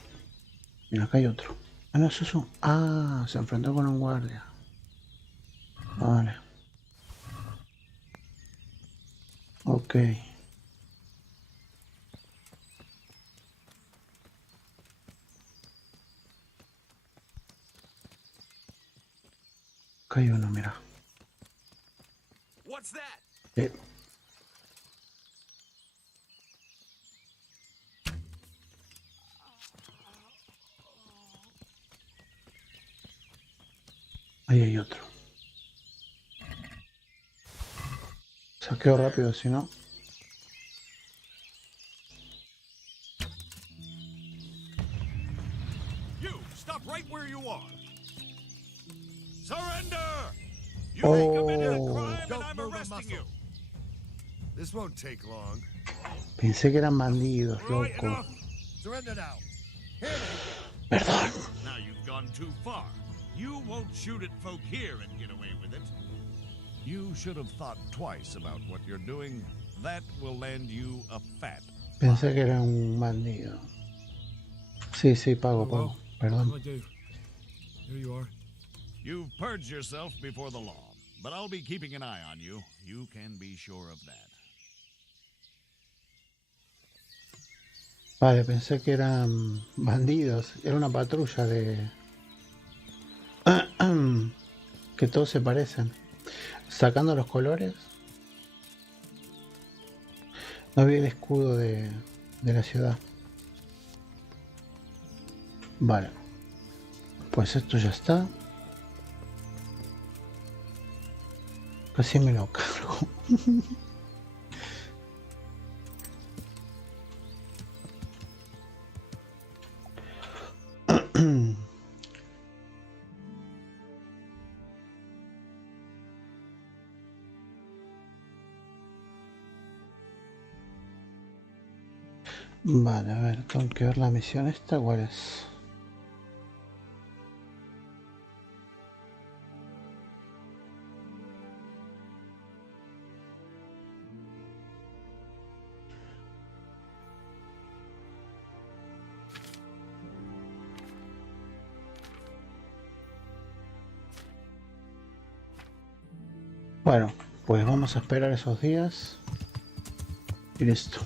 Mira, acá hay otro. Ah, no, eso es un... Ah, se enfrentó con un guardia. Vale. Ok. Acá hay uno, mira. What's that? Ahí hay otro. Saqueo rápido, si no. You, stop right where you are. Surrender! You Oh. committed a crime and I'm arresting you. This won't take long. Pensé que eran bandidos, loco. Surrender now. Hear me? Perdón. Now you've gone too far. You won't shoot at folk here and get away with it. You should have thought twice about what you're doing. That will land you a fat. Pensé que era un bandido. Sí, sí, pago, pago. Perdón. Here you are. You've purged yourself before the law, but I'll be keeping an eye on you. You can be sure of that. Vale, pensé que eran bandidos. Era una patrulla de... que todos se parecen. Sacando los colores. No vi el escudo de la ciudad. Vale. Pues esto ya está. Casi me lo cargo. Vale, a ver, tengo que ver la misión esta, ¿cuál es? Bueno, pues vamos a esperar esos días y listo.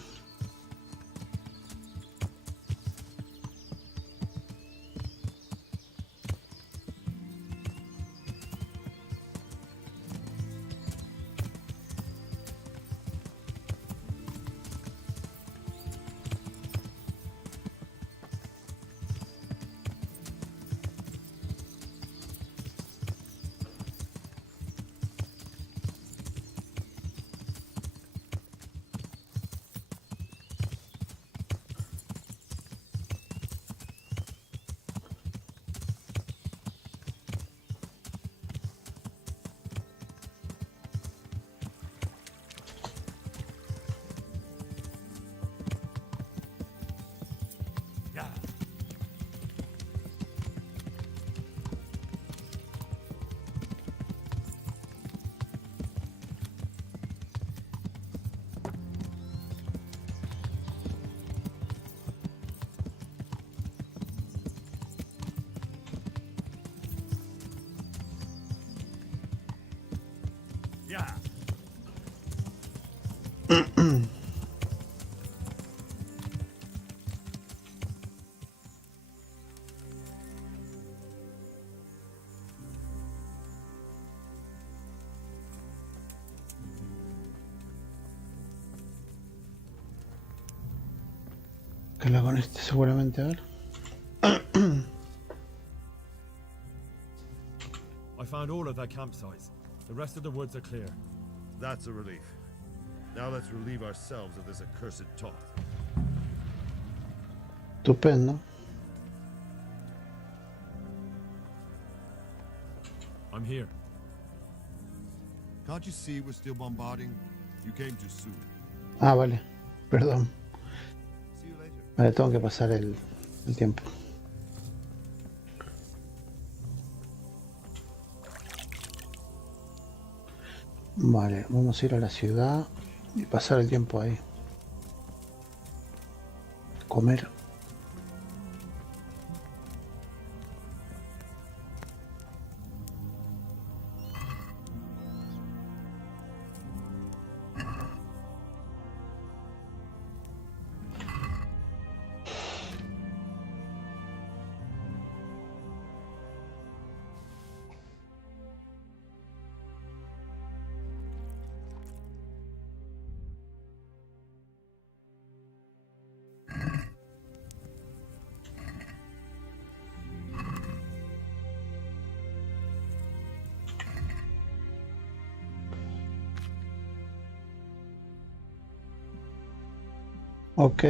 Que la con este seguramente, a ver. I found all of their campsites. The rest of the woods are clear. That's a relief. Now let's relieve ourselves of this accursed Toth. Estupendo. I'm here. Can't you see we're still bombarding? You came too soon. Ah, vale. Perdón. See you later. Vale, tengo que pasar el tiempo. Vale, vamos a ir a la ciudad y pasar el tiempo ahí. comer. Ok.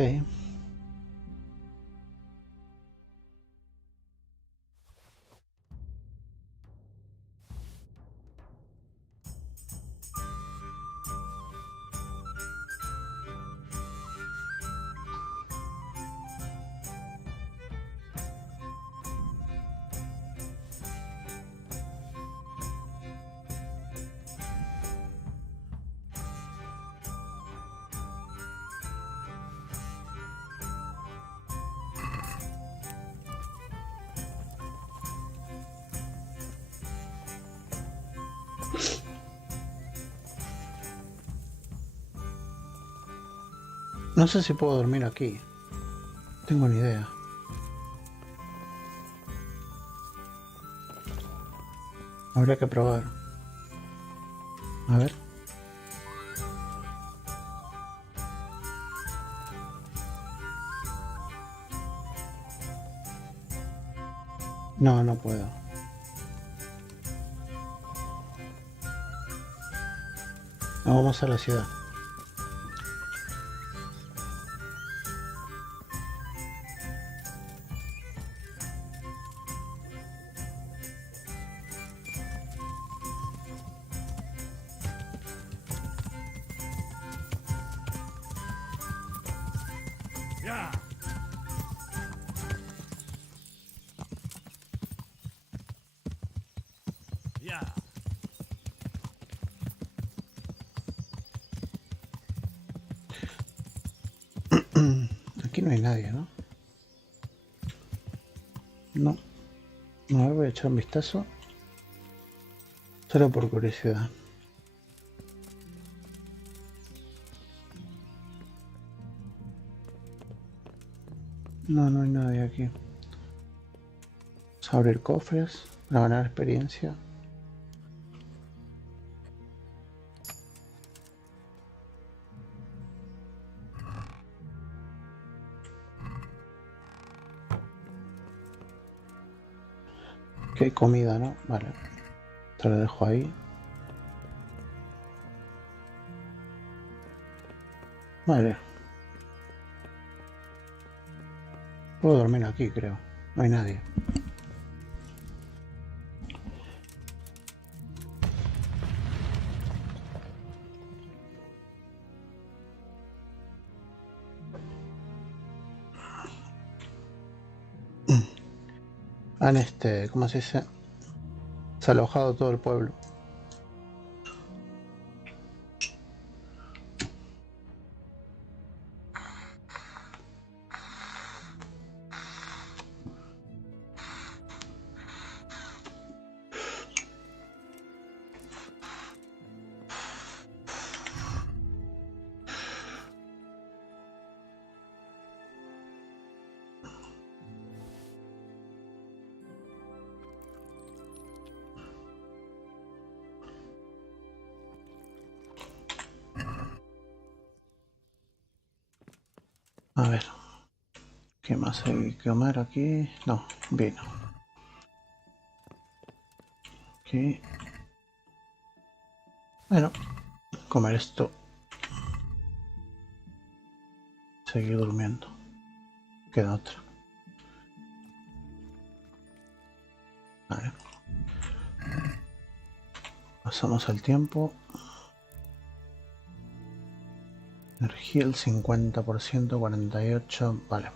No sé si puedo dormir aquí. No tengo ni idea. Habría que probar. A ver. No, no puedo. No, vamos a la ciudad. Yeah. Yeah. Aquí no hay nadie, ¿no? No. A ver, voy a echar un vistazo. Solo por curiosidad. No, no hay nadie aquí. Vamos a abrir cofres para ganar experiencia. Que hay comida, ¿no? Vale. Te lo dejo ahí. Vale. Puedo dormir aquí, creo. No hay nadie. Han ¿cómo se dice? Desalojado todo el pueblo. A ver, ¿qué más hay que comer aquí? No, vino. Aquí. Bueno, comer esto. Seguir durmiendo. Queda otra. Vale. Pasamos al tiempo. Energía el 50%, 48, vale.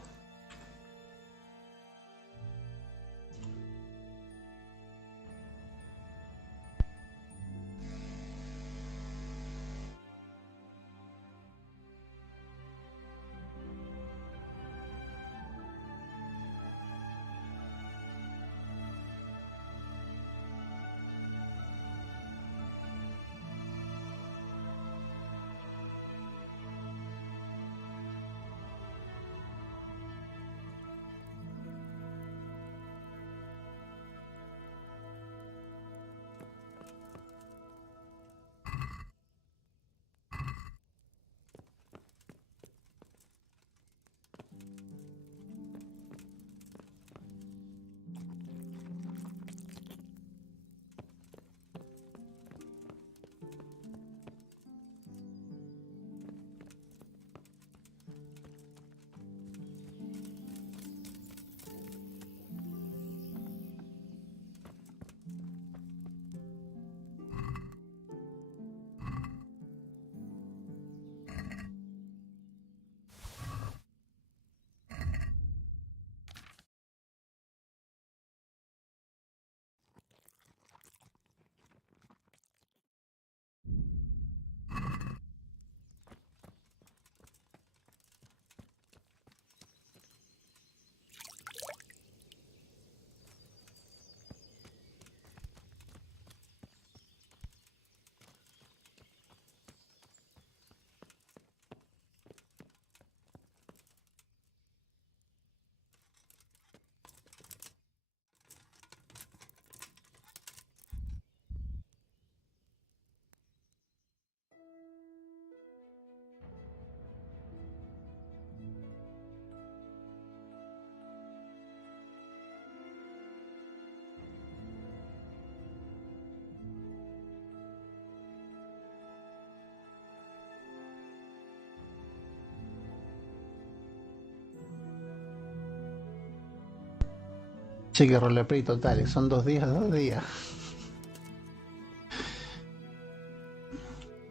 Che, que roleplay totales, son 2 días, 2 días.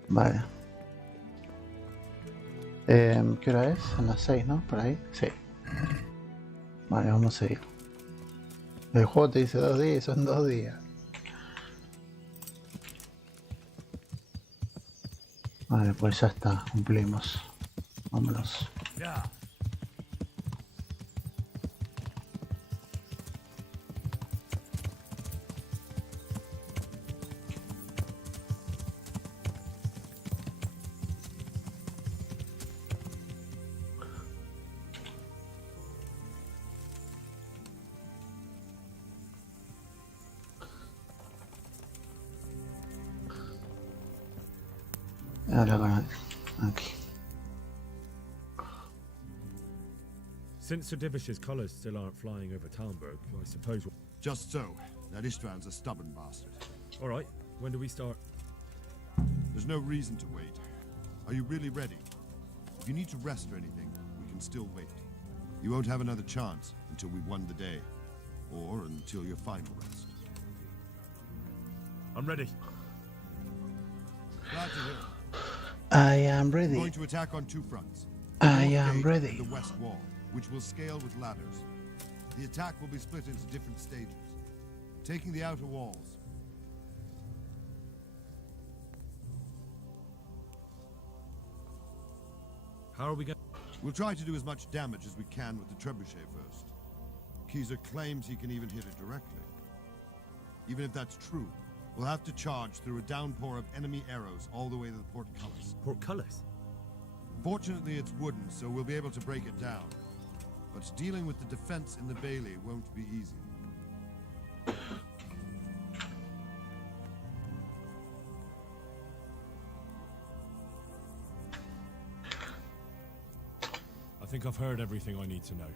Vale. ¿Qué hora es? A las 6, ¿no? Por ahí. Sí. Vale, vamos a seguir. El juego te dice 2 días, son 2 días. Vale, pues ya está, cumplimos. Vámonos. Ahora con aquí. Since Sir Divish's colours still aren't flying over Talmberg, I suppose... Just so. That István's a stubborn bastard. All right, when do we start? There's no reason to wait. Are you really ready? If you need to rest or anything, we can still wait. You won't have another chance until we've won the day. Or until your final rest. I'm ready. Glad to hear. I am ready. We're going to attack on 2 fronts. I am ready. The west wall, which will scale with ladders. The attack will be split into different stages. Taking the outer walls. How are we going? We'll try to do as much damage as we can with the trebuchet first. Keyser claims he can even hit it directly. Even if that's true, we'll have to charge through a downpour of enemy arrows all the way to the portcullis. Portcullis? Fortunately, it's wooden, so we'll be able to break it down. But dealing with the defense in the bailey won't be easy. I think I've heard everything I need to know.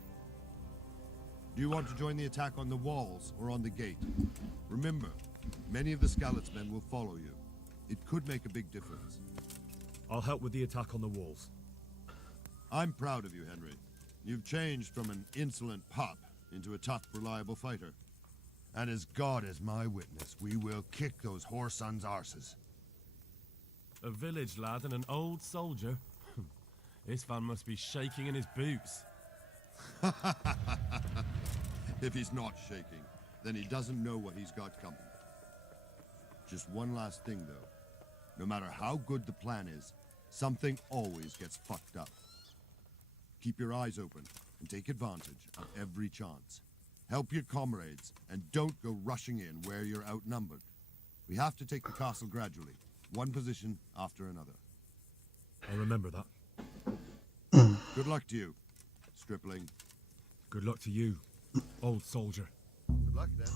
Do you want to join the attack on the walls or on the gate? Remember, many of the Skalitz men will follow you. It could make a big difference. I'll help with the attack on the walls. I'm proud of you, Henry. You've changed from an insolent pup into a tough, reliable fighter. And as God is my witness, we will kick those whore sons' arses. A village lad and an old soldier? This man must be shaking in his boots. If he's not shaking, then he doesn't know what he's got coming. Just one last thing, though. No matter how good the plan is, something always gets fucked up. Keep your eyes open and take advantage of every chance. Help your comrades and don't go rushing in where you're outnumbered. We have to take the castle gradually, one position after another. I'll remember that. Good luck to you, stripling. Good luck to you, old soldier. Good luck, then.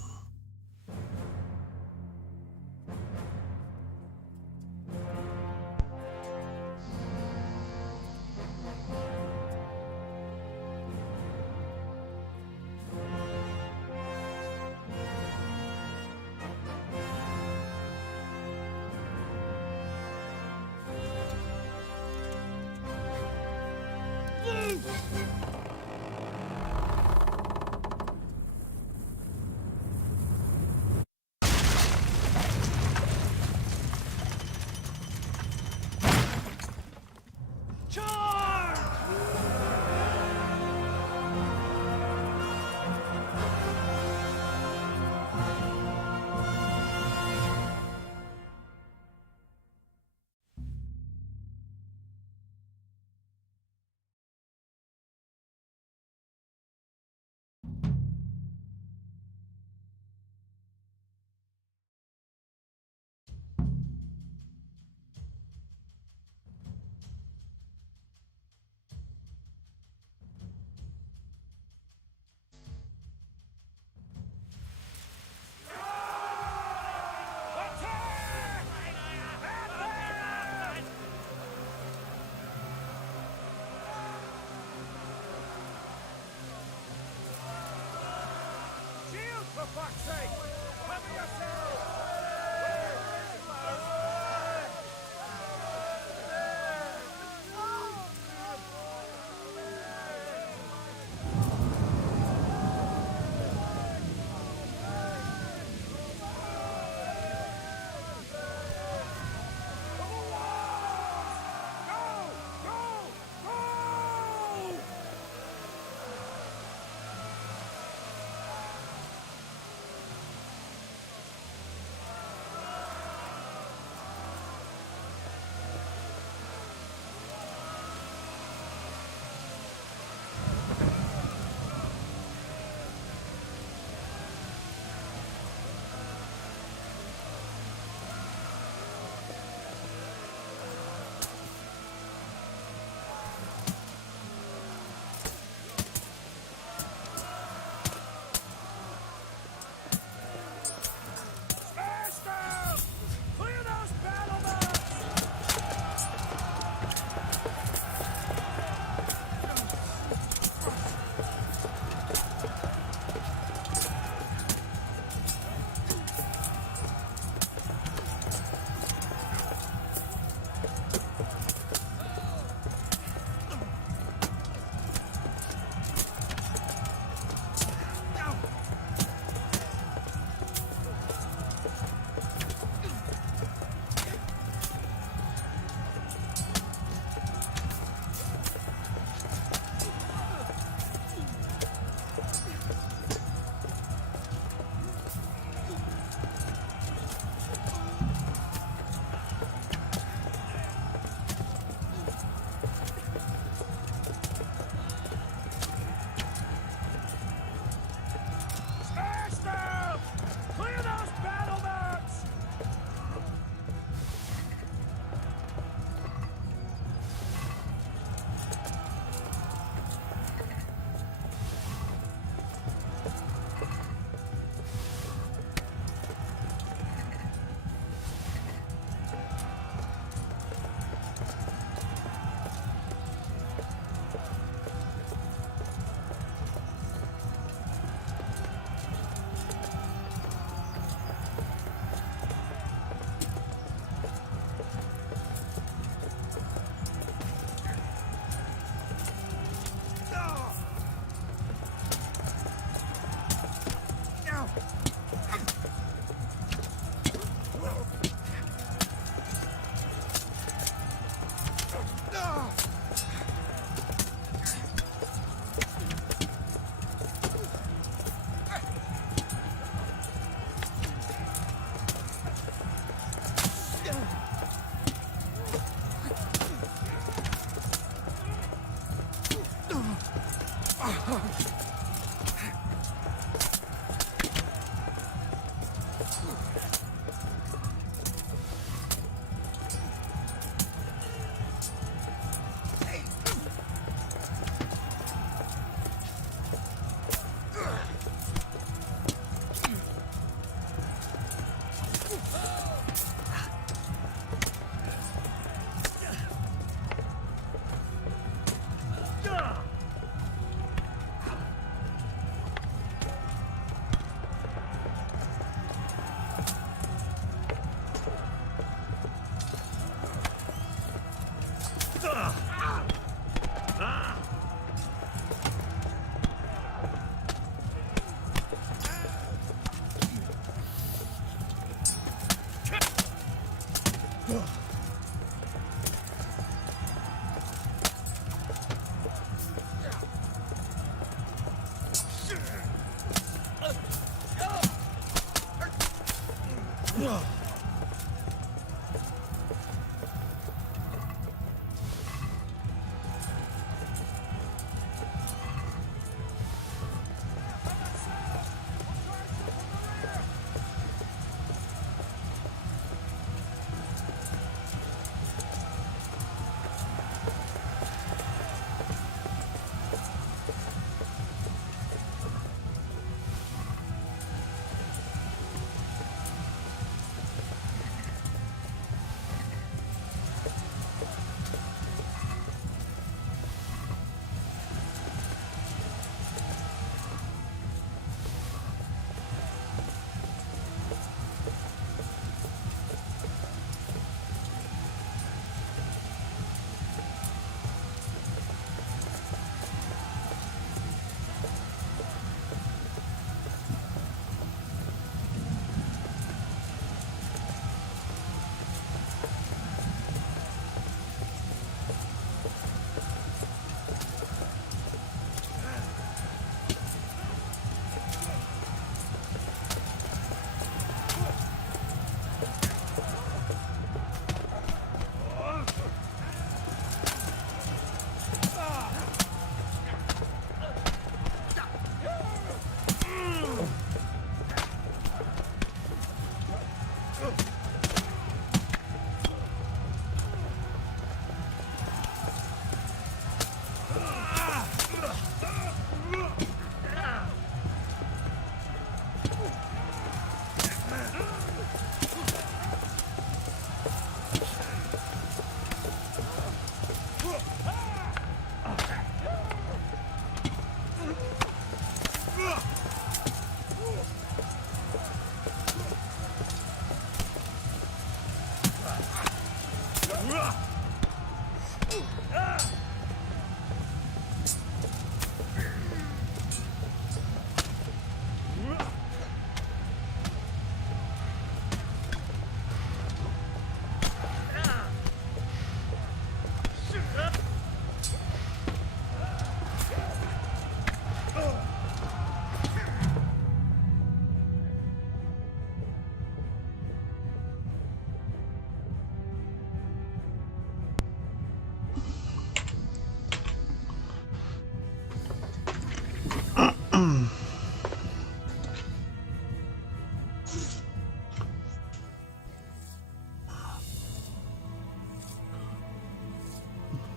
For fuck's sake! Cover yourselves!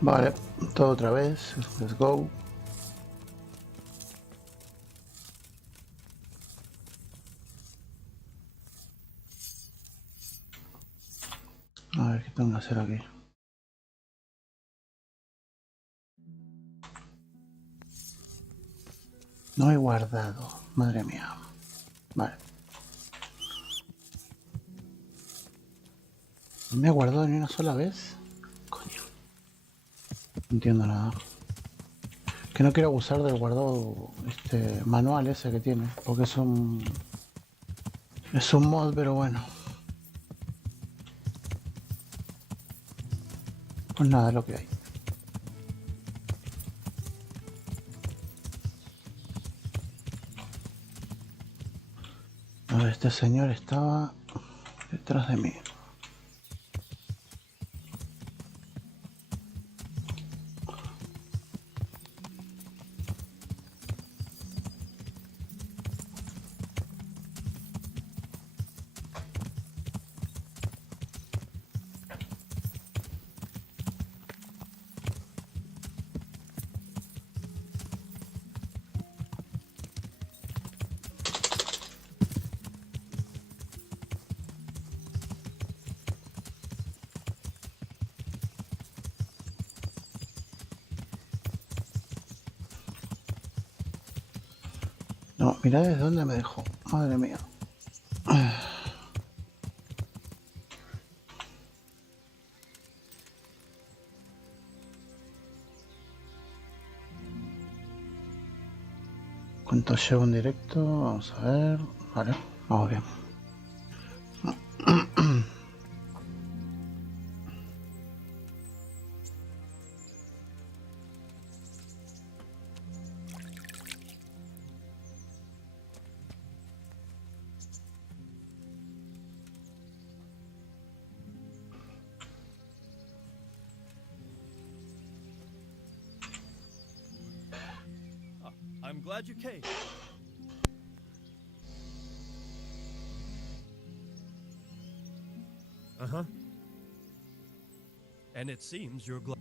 Vale, todo otra vez. Let's go. A ver qué tengo que hacer aquí. No he guardado. Madre mía. Vale. ¿No me he guardado ni una sola vez? Coño. No entiendo nada. Que no quiero abusar del guardado manual ese que tiene. Porque es un mod, pero bueno. Pues nada, es lo que hay. A ver, este señor estaba detrás de mí. No, mirá desde dónde me dejó. Madre mía. ¿Cuánto llevo en directo? Vamos a ver. Vale, vamos bien. I'm glad you came. Uh-huh. And it seems you're glad.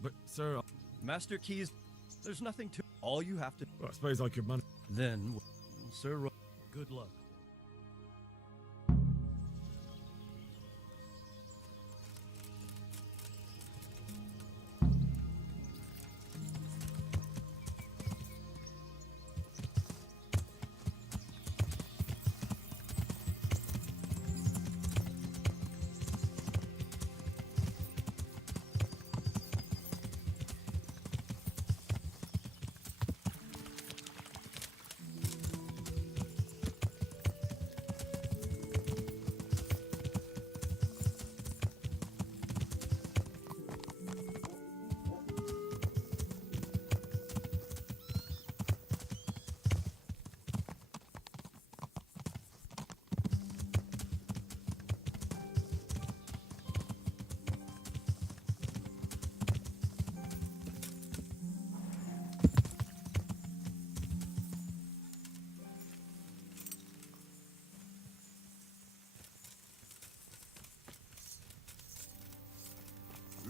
But, sir, Master Keys, there's nothing to. All you have to. well, I suppose I could manage. Then, Sir, good luck.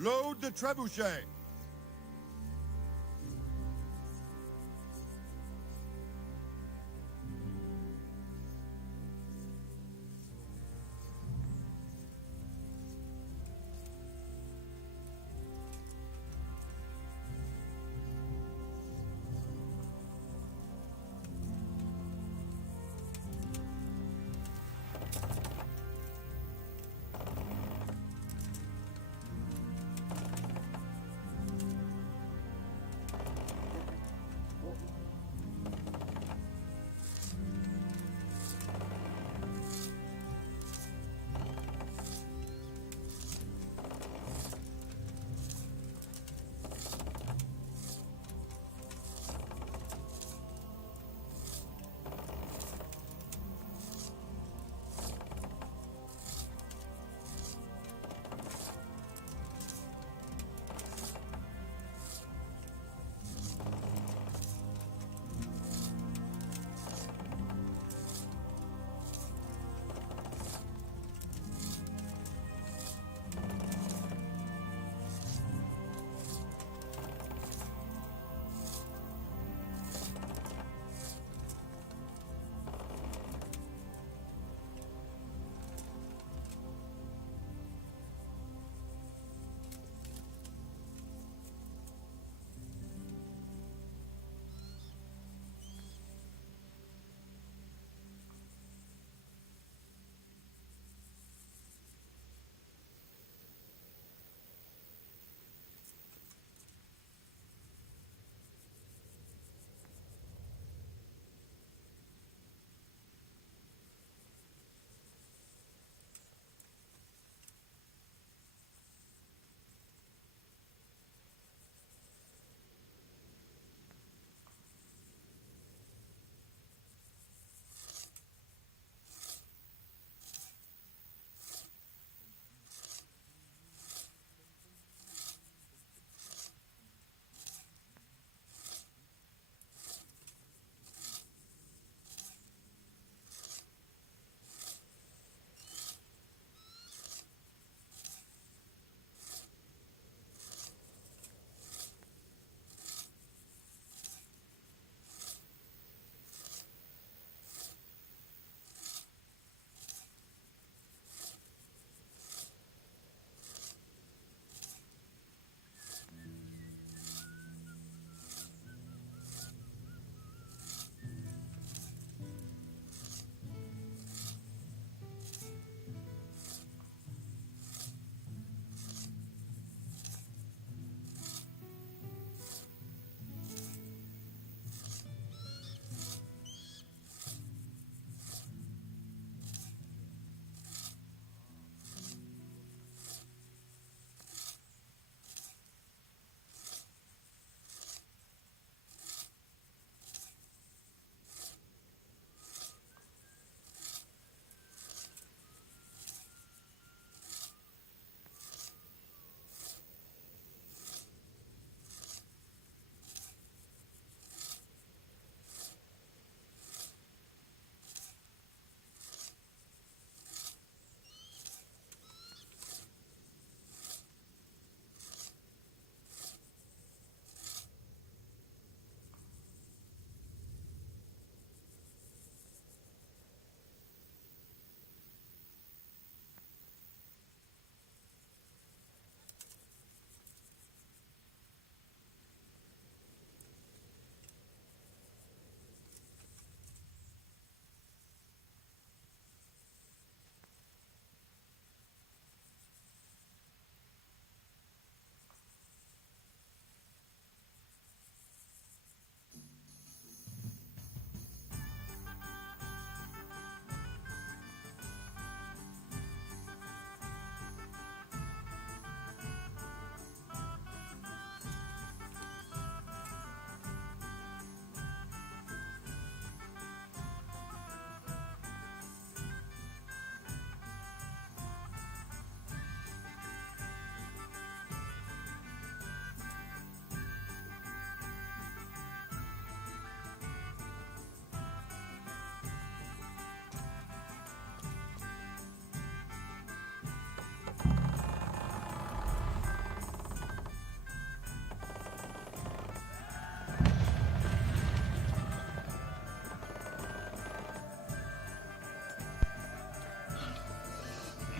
Load the trebuchet!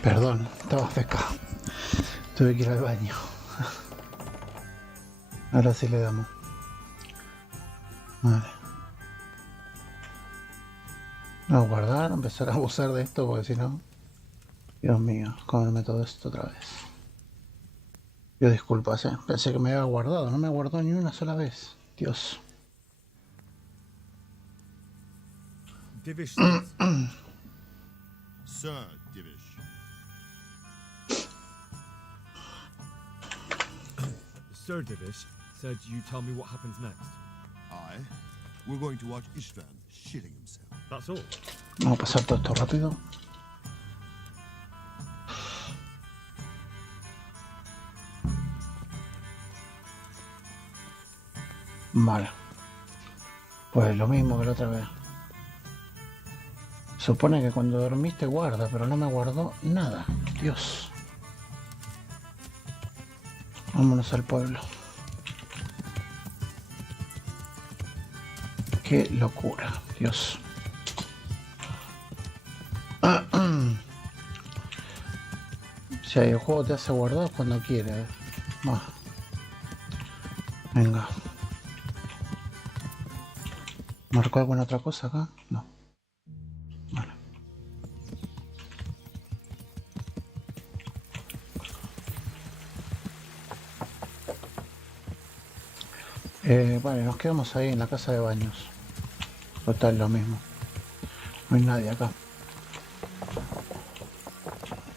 Perdón, estaba seca. Tuve que ir al baño. Ahora sí le damos. Vale. No, guardar, empezar a abusar de esto porque si no... Dios mío, comerme todo esto otra vez. Yo disculpas, pensé que me había guardado, no me guardó ni una sola vez. Dios. Divish Sir Divish. Sir Divish said you tell me what happens next. Aye. We're going to watch Istvan shitting himself. That's all. Vamos a pasar todo esto rápido. Vale. Pues lo mismo que la otra vez. Supone que cuando dormiste guarda, pero no me guardó nada. Dios. Vámonos al pueblo. Qué locura, Dios. Si el juego te hace guardar cuando quiere. Venga. ¿Marcó alguna otra cosa acá? No. Vale. Vale, nos quedamos ahí en la casa de baños. Total, lo mismo. No hay nadie acá.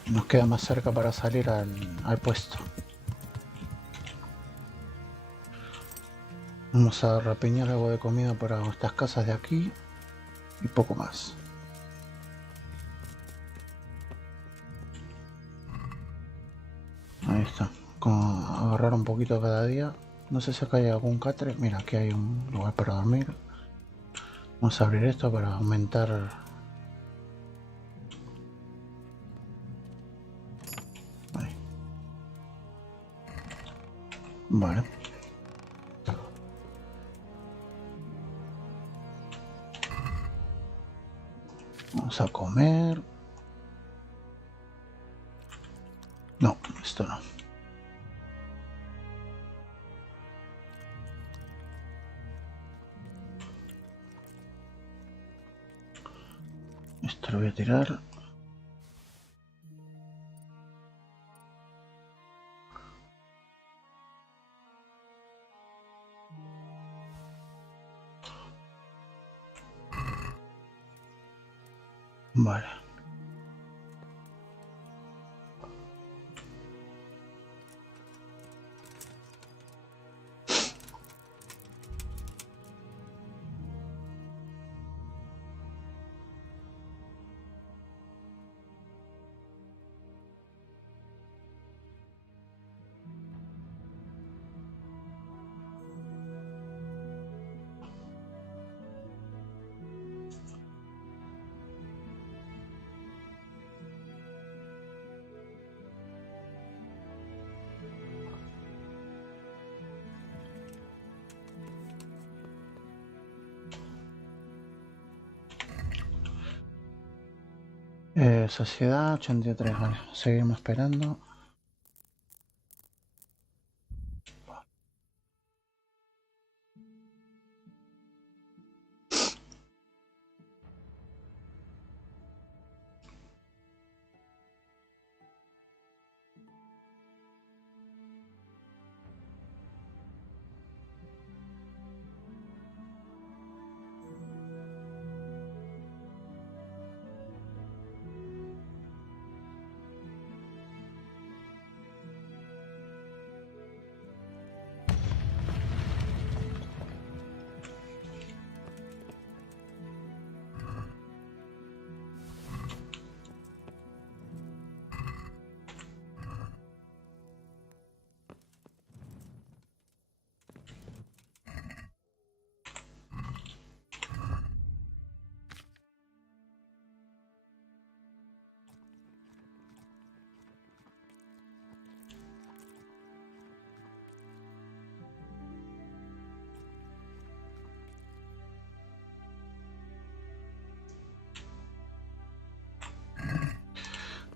Nos queda más cerca para salir al puesto. Vamos a rapiñar algo de comida para estas casas de aquí y poco más. Ahí está. Con agarrar un poquito cada día. No sé si acá hay algún catre. Mira, aquí hay un lugar para dormir. Vamos a abrir esto para aumentar. Ahí. Vale. Vamos a comer. No, esto no. Esto lo voy a tirar. Vale. Sociedad 83, vale. Seguimos esperando.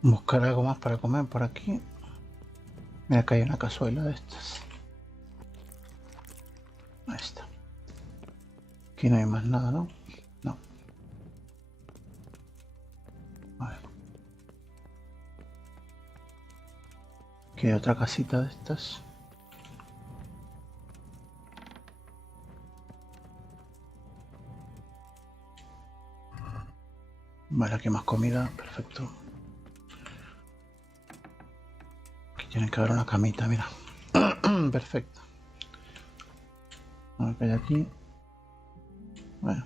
Buscar algo más para comer por aquí. Mira, acá hay una cazuela de estas. Ahí está. Aquí no hay más nada, ¿no? No. A ver. Aquí hay otra casita de estas. Vale, aquí hay más comida. Perfecto. Aquí tiene que haber una camita, mira. Perfecto. A ver qué hay aquí. Bueno.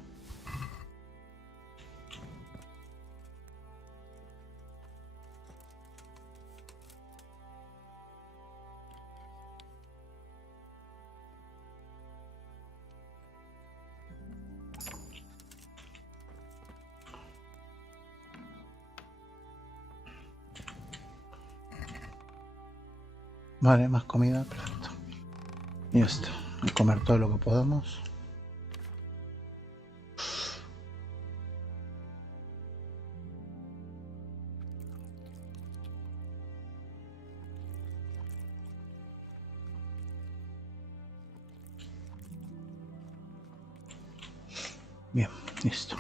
Vale, más comida, perfecto. Y ya está. Y comer todo lo que podamos. Bien, listo.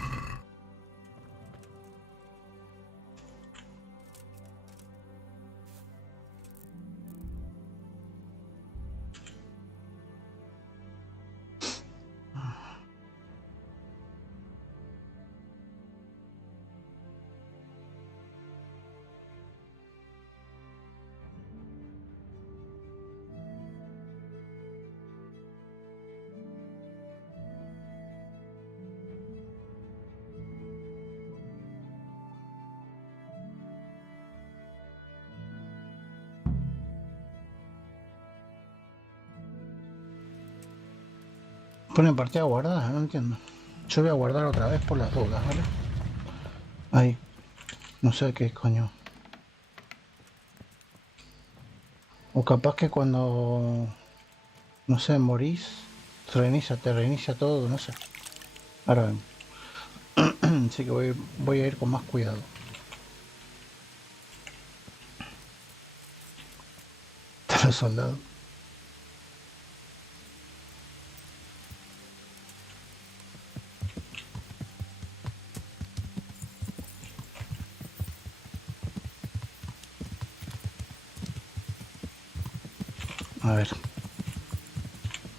Pone partida guardada, no entiendo. Yo voy a guardar otra vez por las dudas, ¿vale? Ahí. No sé qué coño. O capaz que cuando... No sé, morís... te reinicia todo, no sé. Ahora vemos. Así que voy a ir con más cuidado. Está el soldado. A ver.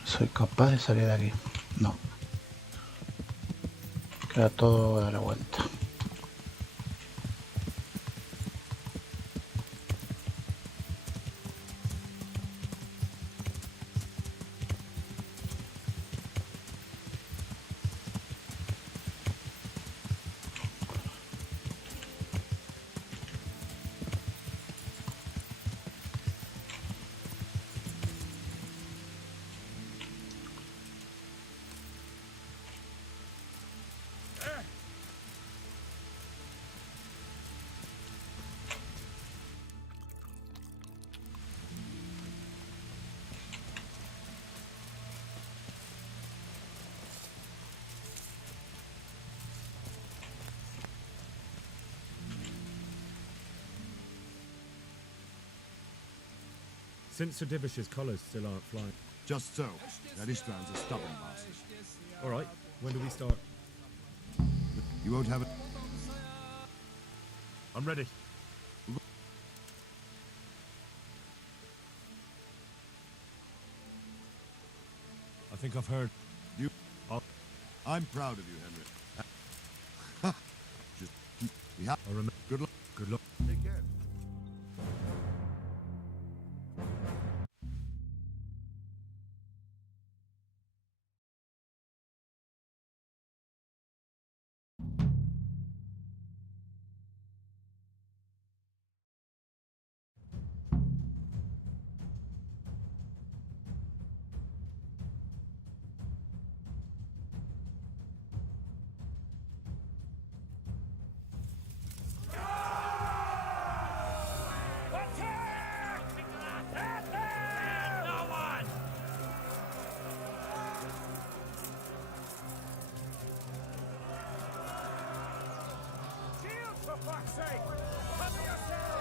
¿Soy capaz de salir de aquí? No. Queda todo a la vuelta. Since Sir Divish's colours still aren't flying. Just so. That István's a stubborn bastard. All right, when do we start? You won't have it. I'm ready. I think I've heard. I'm proud of you, Henry. Just keep me happy. I'll remember. Good luck. Good luck. Take care. For fuck's sake! Cover yourself!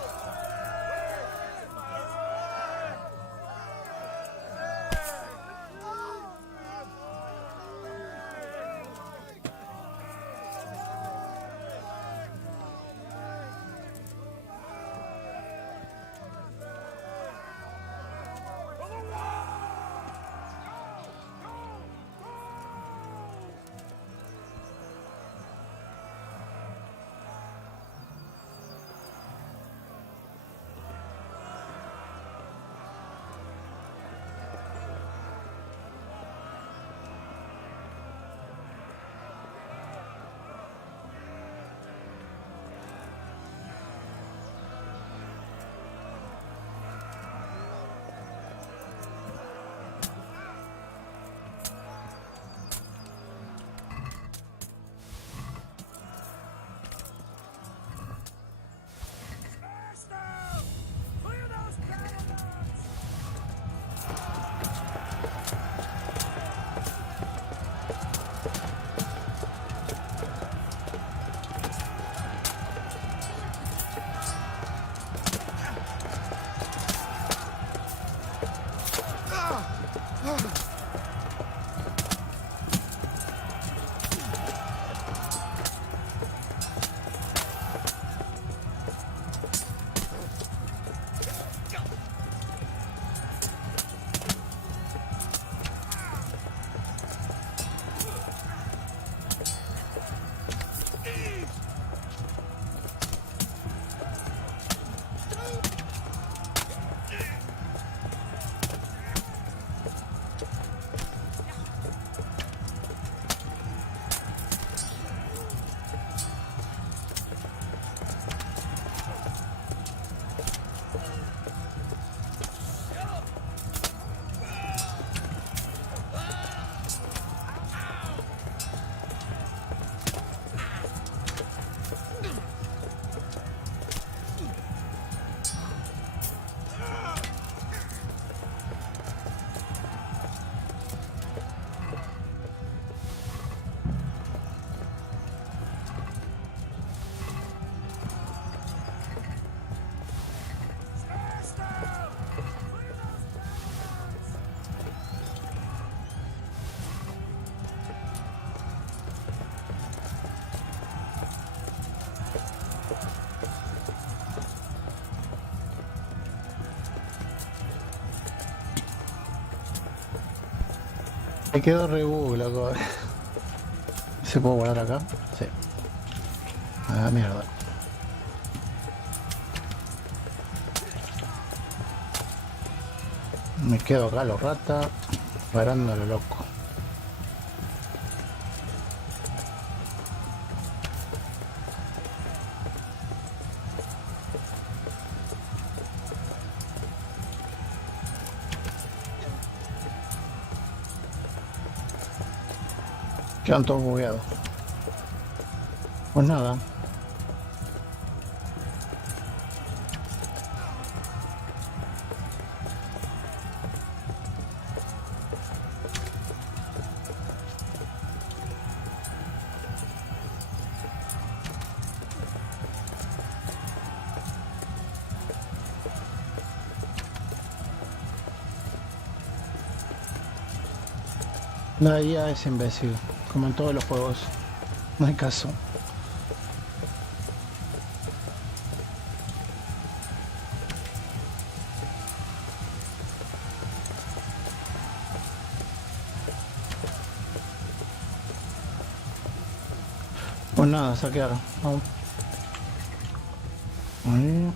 Me quedó re bug, loco. ¿Se puede guardar acá? Sí. Ah, mierda. Me quedo acá, lo rata, parando lo loco. Quedan todos bugueados. Pues nada. La IA es imbécil, como en todos los juegos. No hay caso. Pues nada, saquear. Vamos. Ahí.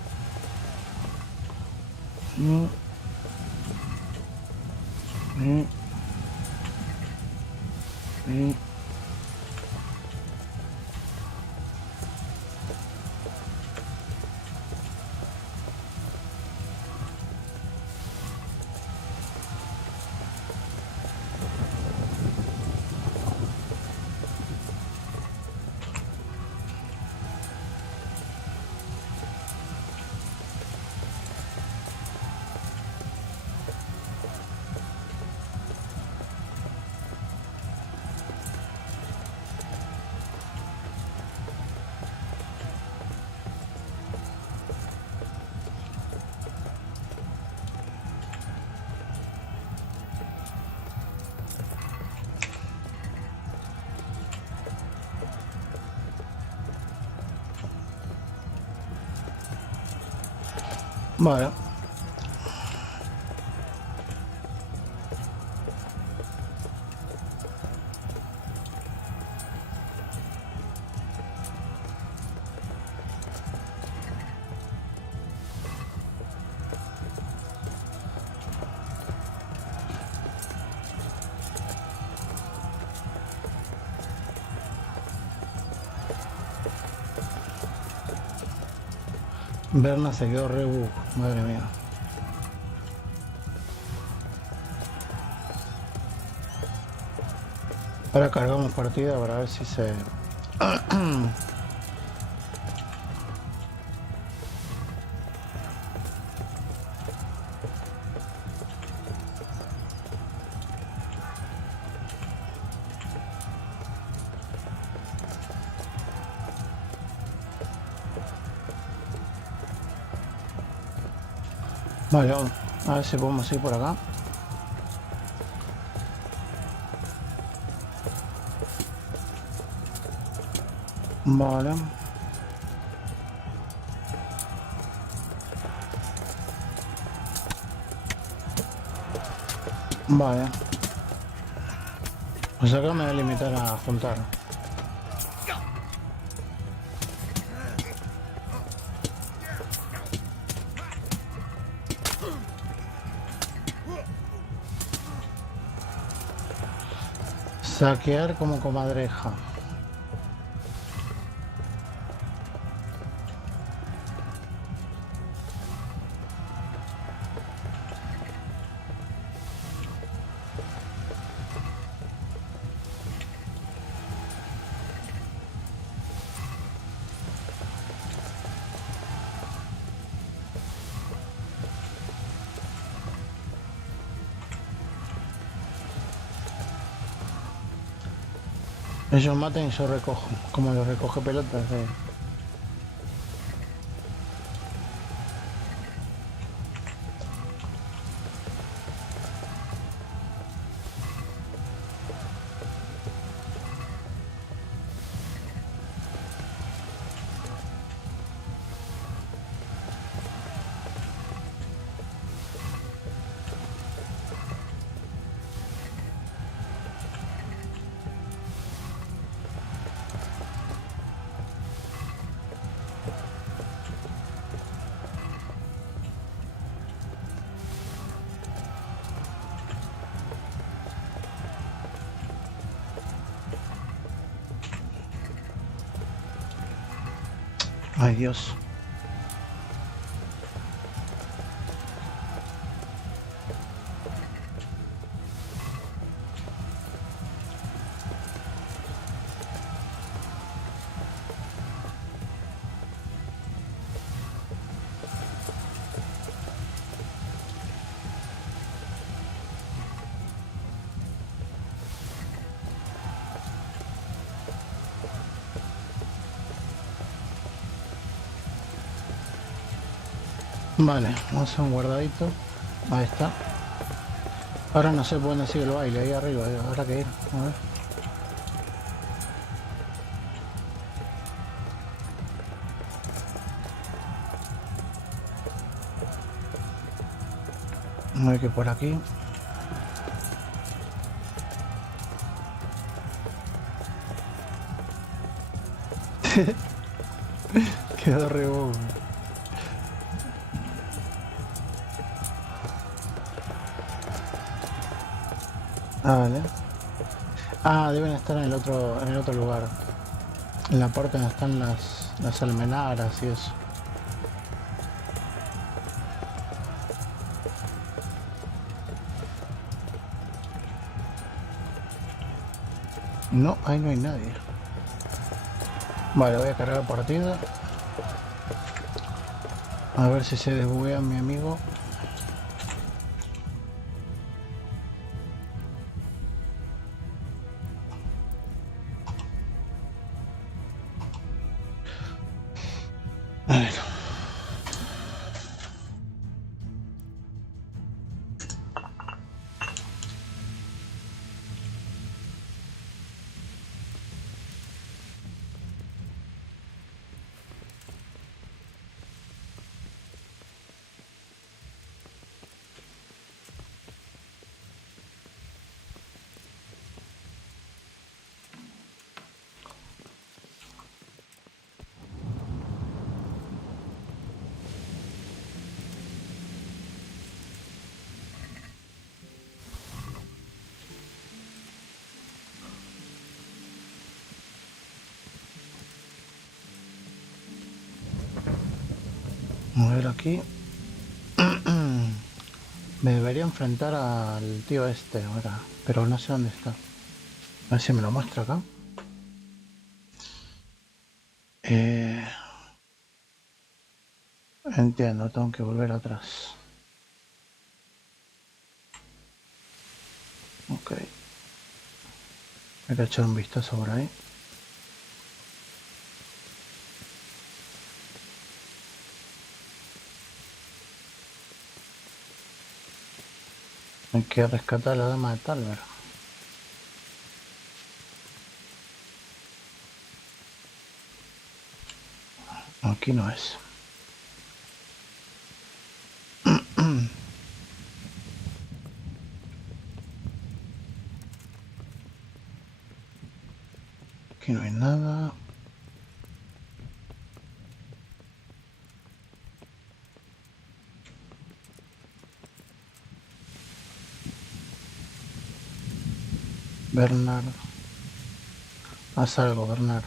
Vale. Berna se quedó re bug, madre mía. Ahora cargamos partida para ver si se... Vale, vamos. A ver si podemos ir por acá. Vale. Vale. Pues acá me voy a limitar a juntar. Saquear como comadreja. Ellos maten y yo recojo, como los recoge pelotas de... Ay, Dios. Vale, vamos a hacer un guardadito. Ahí está. Ahora no sé por dónde sigue el baile, ahí arriba, habrá que ir. A ver. No hay que por aquí. Quedó re bobo. Ah, vale. Ah, deben estar en el otro lugar. En la parte donde están las almenaras y eso. No, ahí no hay nadie. Vale, voy a cargar partida. A ver si se desbuguea mi amigo. A ver. A ver aquí. Me debería enfrentar al tío este ahora, pero no sé dónde está. A ver si me lo muestra acá. Entiendo, tengo que volver atrás. Ok. Voy a echar un vistazo por ahí. Hay que rescatar a la dama de Talver. Aquí no es. Aquí no hay nada. Bernard. Haz algo, Bernard.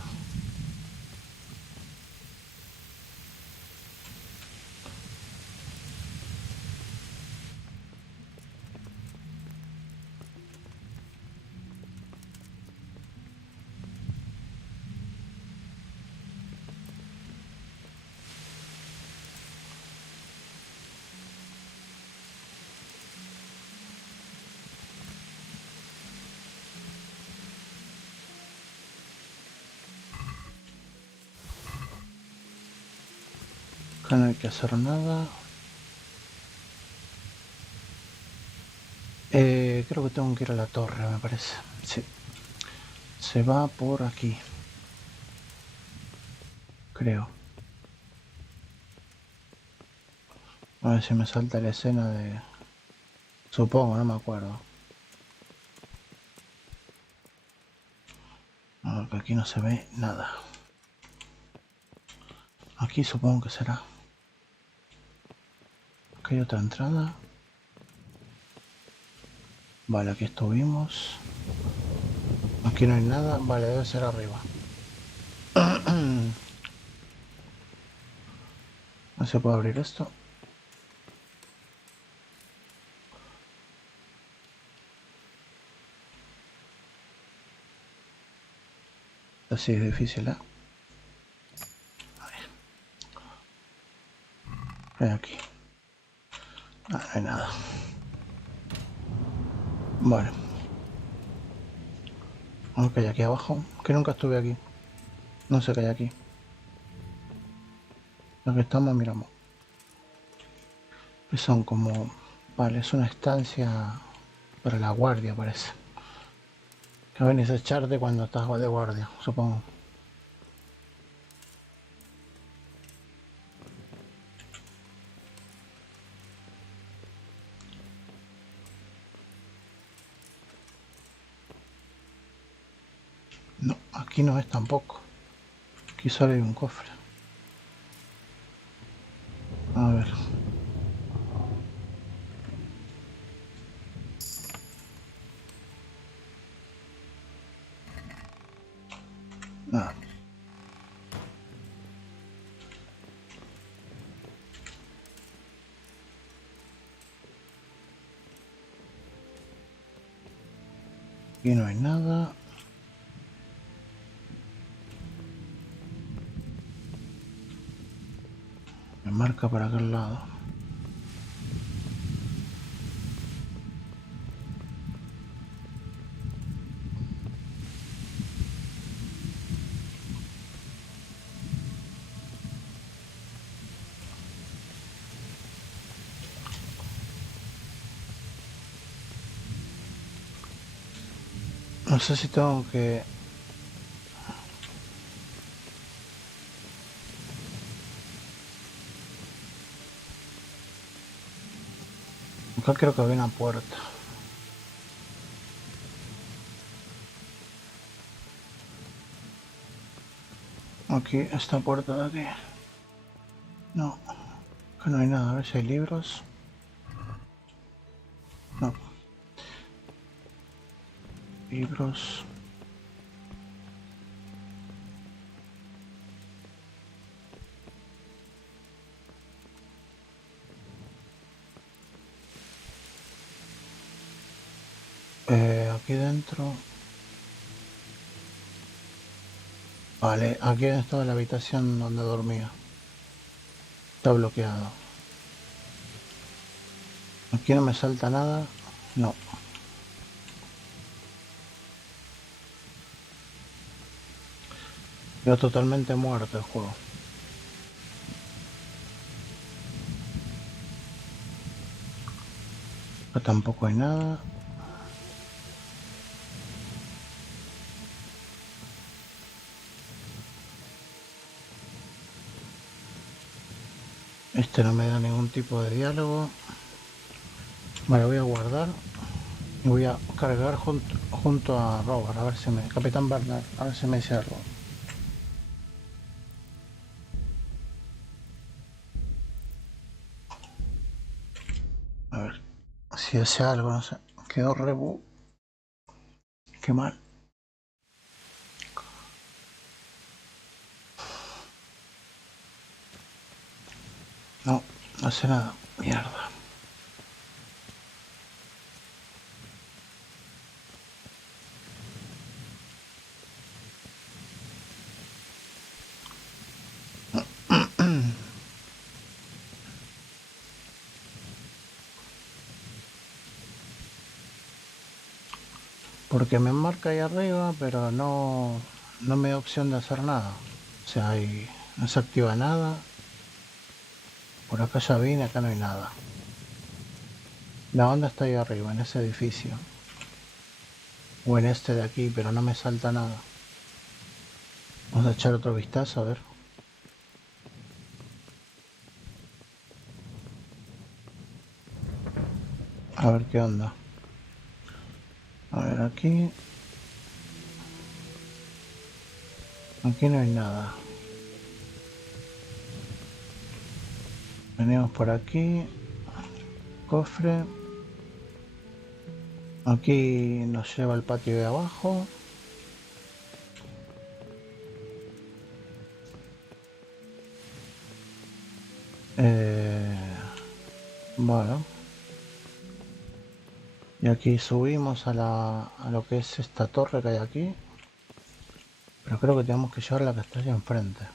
Acá no hay que hacer nada. Creo que tengo que ir a la torre, me parece. Sí. Se va por aquí. Creo. A ver si me salta la escena de... Supongo, no me acuerdo. A ver, que aquí no se ve nada. Aquí supongo que será. Aquí hay otra entrada. Vale, aquí estuvimos. Aquí no hay nada. Vale, debe ser arriba. No se puede abrir esto. Así es difícil, ¿eh? ¿Qué hay aquí? Ah, no hay nada. Bueno. ¿Qué hay aquí abajo? Que nunca estuve aquí. No sé qué hay aquí. Lo que estamos miramos. Que son como... Vale, es una estancia para la guardia, parece. Que venís a echarte cuando estás de guardia, supongo. No, aquí no es tampoco. Aquí solo hay un cofre. A ver. Nada. Aquí no hay nada. Me marca para aquel lado. No sé si tengo que... Acá creo que había una puerta. Aquí, esta puerta de aquí. No, que no hay nada. A ver si hay libros. No. Libros. Aquí dentro. Vale, aquí estaba la habitación donde dormía. Está bloqueado. Aquí no me salta nada. No. Quedó totalmente muerto el juego. Acá tampoco hay nada. Este no me da ningún tipo de diálogo. Vale, voy a guardar. Y voy a cargar junto a Robert, a ver si me... Capitán Bernard, a ver si me dice algo. A ver, si hace algo, no sé. Quedó rebu. Qué mal. No, no hace nada. Mierda. Porque me marca ahí arriba, pero no me da opción de hacer nada. O sea, ahí no se activa nada. Por acá ya vine, acá no hay nada. La onda está ahí arriba, en ese edificio. O en este de aquí, pero no me salta nada. Vamos a echar otro vistazo, a ver. A ver qué onda. A ver, aquí. Aquí no hay nada. Venimos por aquí. Cofre. Aquí nos lleva al patio de abajo. Bueno. Y aquí subimos a lo que es esta torre que hay aquí. Pero creo que tenemos que llevar la que está ahí enfrente.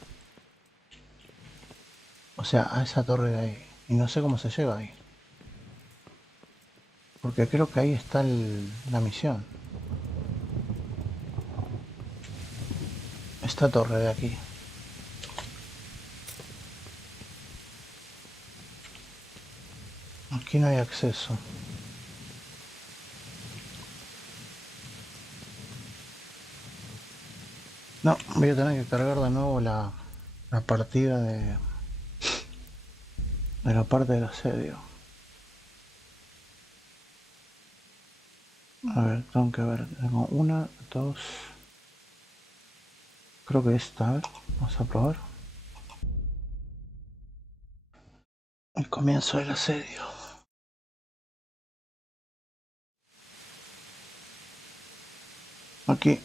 O sea, a esa torre de ahí. Y no sé cómo se llega ahí. Porque creo que ahí está la misión. Esta torre de aquí. Aquí no hay acceso. No, voy a tener que cargar de nuevo la partida de la parte del asedio. A ver, tengo que ver. Tengo una, dos. Creo que esta, a ver, vamos a probar. El comienzo del asedio. Aquí.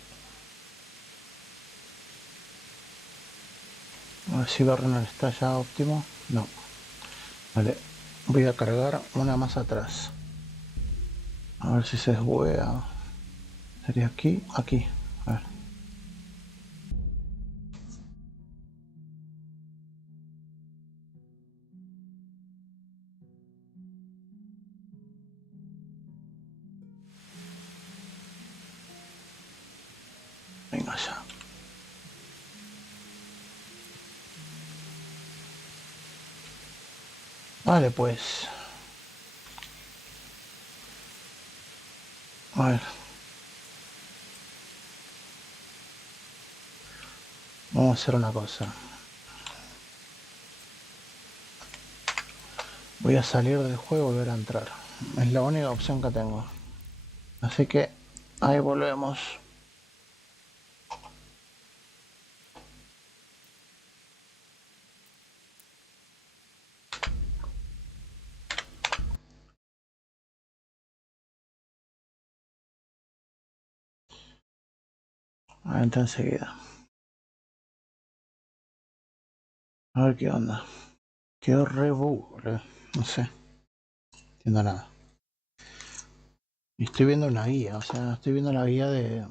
A ver si Bernal está ya óptimo. No. Vale. Voy a cargar una más atrás. A ver si se desbuguea. Sería aquí, aquí. A ver. Venga ya. Vale, pues. A ver. Vamos a hacer una cosa. Voy a salir del juego y volver a entrar. Es la única opción que tengo. Así que ahí volvemos. Entra enseguida. A ver qué onda. Quedó re bug, no sé. No entiendo nada. Y estoy viendo una guía, o sea, estoy viendo la guía de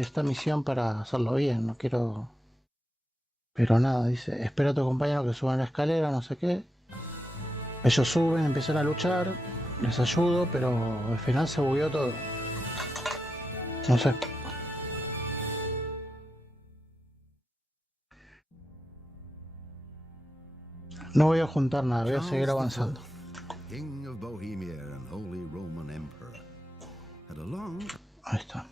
esta misión para hacerlo bien. No quiero... Pero nada, dice, espera a tu compañero que suban la escalera, no sé qué. Ellos suben, empiezan a luchar, les ayudo, pero al final se bugueó todo. No sé. No voy a juntar nada, voy a seguir avanzando. King of Bohemia and Holy Roman Emperor. Had a long... Ahí está.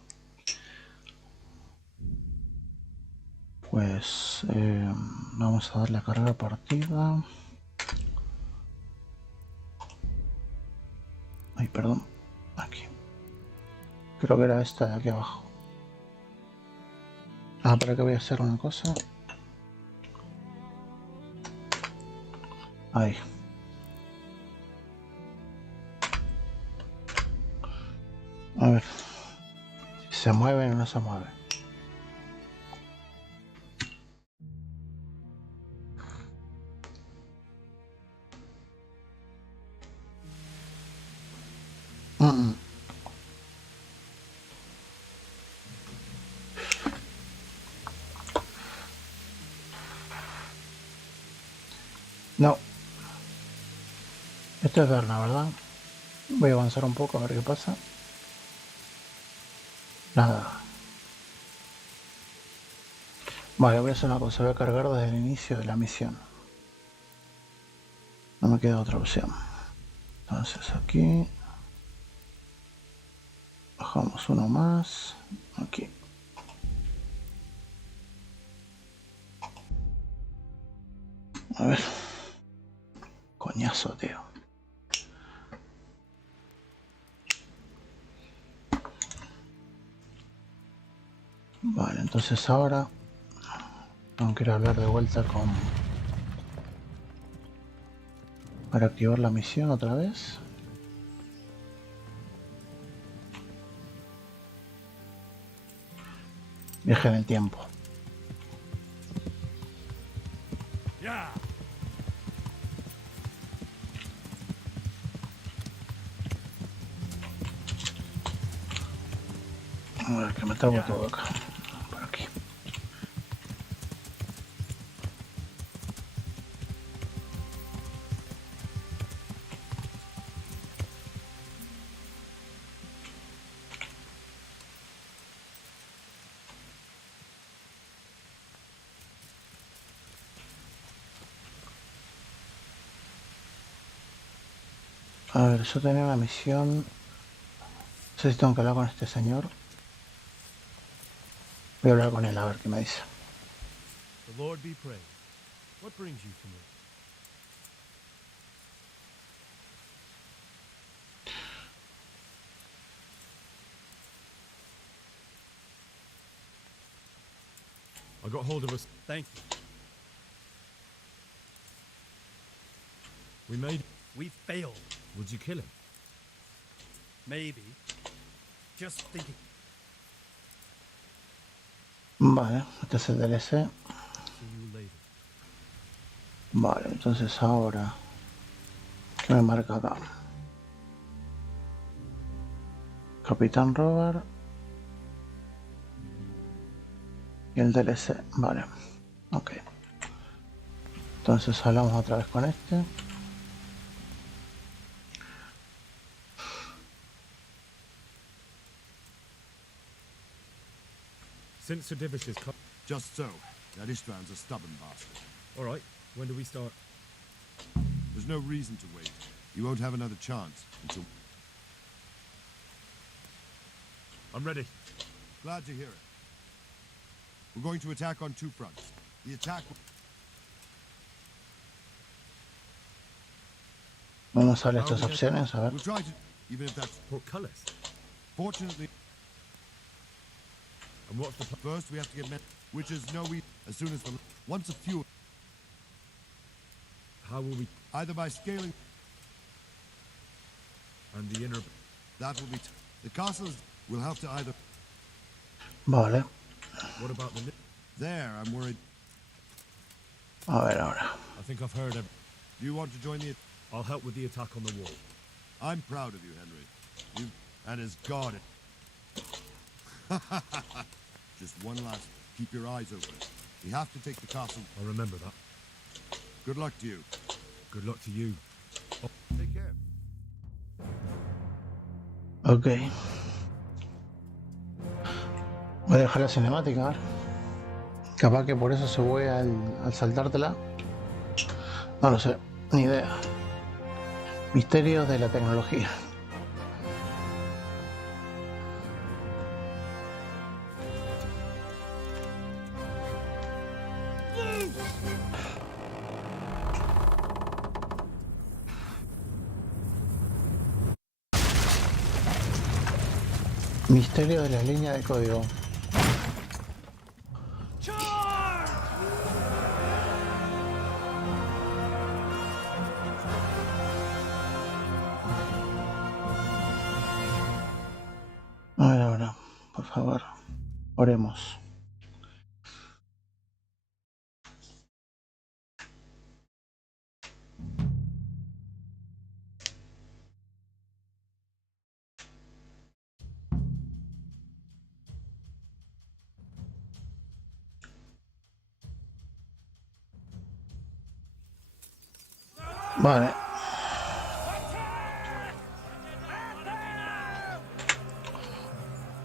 Pues vamos a darle a cargar partida. Ay, perdón. Aquí. Creo que era esta de aquí abajo. Ah, para que voy a hacer una cosa. Ahí. A ver. Si se mueven o no se mueven. No. Esto es Berna, ¿verdad? Voy a avanzar un poco a ver qué pasa. Nada. Vale, voy a hacer una cosa. Voy a cargar desde el inicio de la misión. No me queda otra opción. Entonces aquí. Bajamos uno más. Aquí. A ver. Coñazo, tío. Vale, entonces ahora tengo que ir a hablar de vuelta con... para activar la misión otra vez. Viaje en el tiempo. A ver, que me trabo todo acá. Por aquí. A ver, yo tenía una misión. No sé si tengo que hablar con este señor. Voy a hablar con él a ver qué me dice. The Lord be praised. What brings you to me? I got hold of us. Thank you. We made... We failed. Would you kill him? Maybe. Just thinking. Vale, este es el DLC. See you later. Vale, entonces ahora... ¿Qué me marca acá? Capitán Robert. Y el DLC, vale. Ok. Entonces hablamos otra vez con este. Since Sir Divish is... Just so. That István's a stubborn bastard. Alright, when do we start? There's no reason to wait. You won't have another chance until... I'm ready. Glad to hear it. We're going to attack on two fronts. The attack... Vamos a ver estas opciones, a ver. We'll try to... Even if that's... Portcullis. Fortunately... And what's the... First, we have to get men... Which is no we... As soon as the... Once a few... How will we... Either by scaling... And the inner... That will be... The castles will have to either... Vale. What about the... There, I'm worried... A ver ahora. I think I've heard... Do you want to join the... I'll help with the attack on the wall. I'm proud of you, Henry. You... And as God... Just one last... Keep your eyes open. We have to take the castle. I'll remember that. Good luck to you. Good luck to you. Oh. Take care. Ok. Voy a dejar la cinemática, a ver. Capaz que por eso se fue al saltártela. No lo sé, ni idea. Misterios de la tecnología. Misterio de la línea de código. A ver ahora, por favor, oremos. Vale.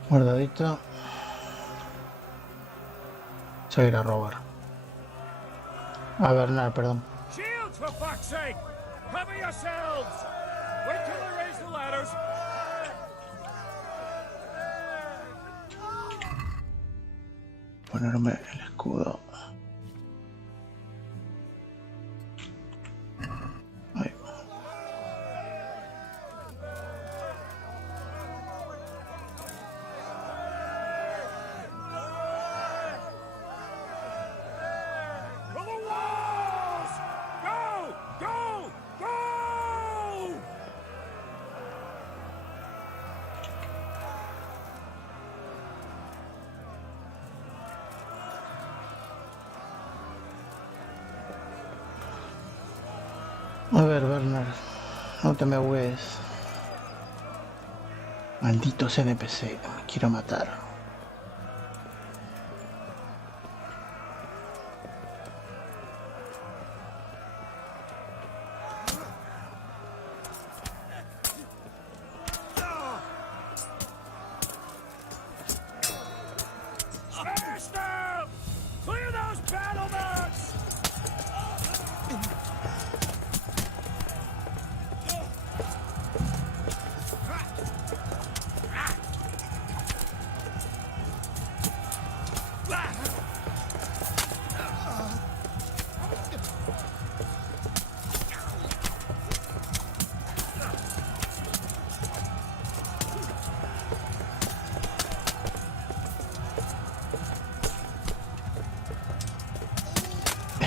Guardadito. Seguir a robar. A Bernard, perdón. Shields, for fuck's sake! Cover yourselves! Wait till I raise the ladders! Ponerme el escudo. Ahí va. For the walls! Go! Go! Go! A ver, Bernard, no te me huees. Malditos NPC, me quiero matar.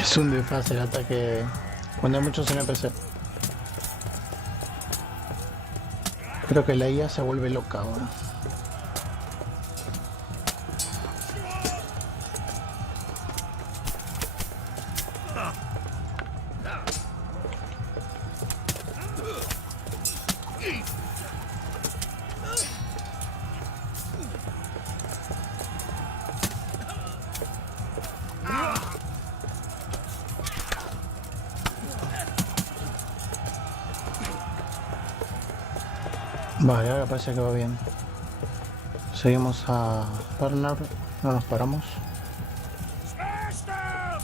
Es un desfase el ataque cuando hay muchos NPC. Creo que la IA se vuelve loca ahora. Vale, ahora parece que va bien. Seguimos a Bernard, no nos paramos. Smash them!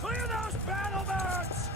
Clear those battlements!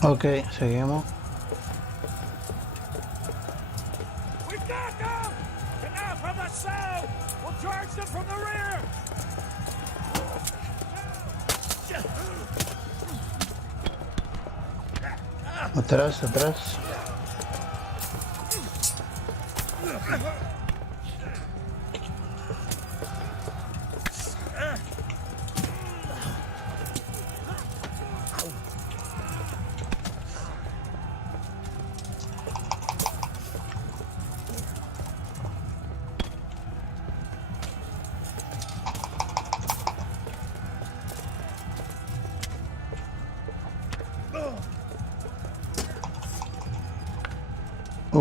Ok, seguimos. We've got them! And now from the south! We'll charge them from the rear! Atrás, atrás.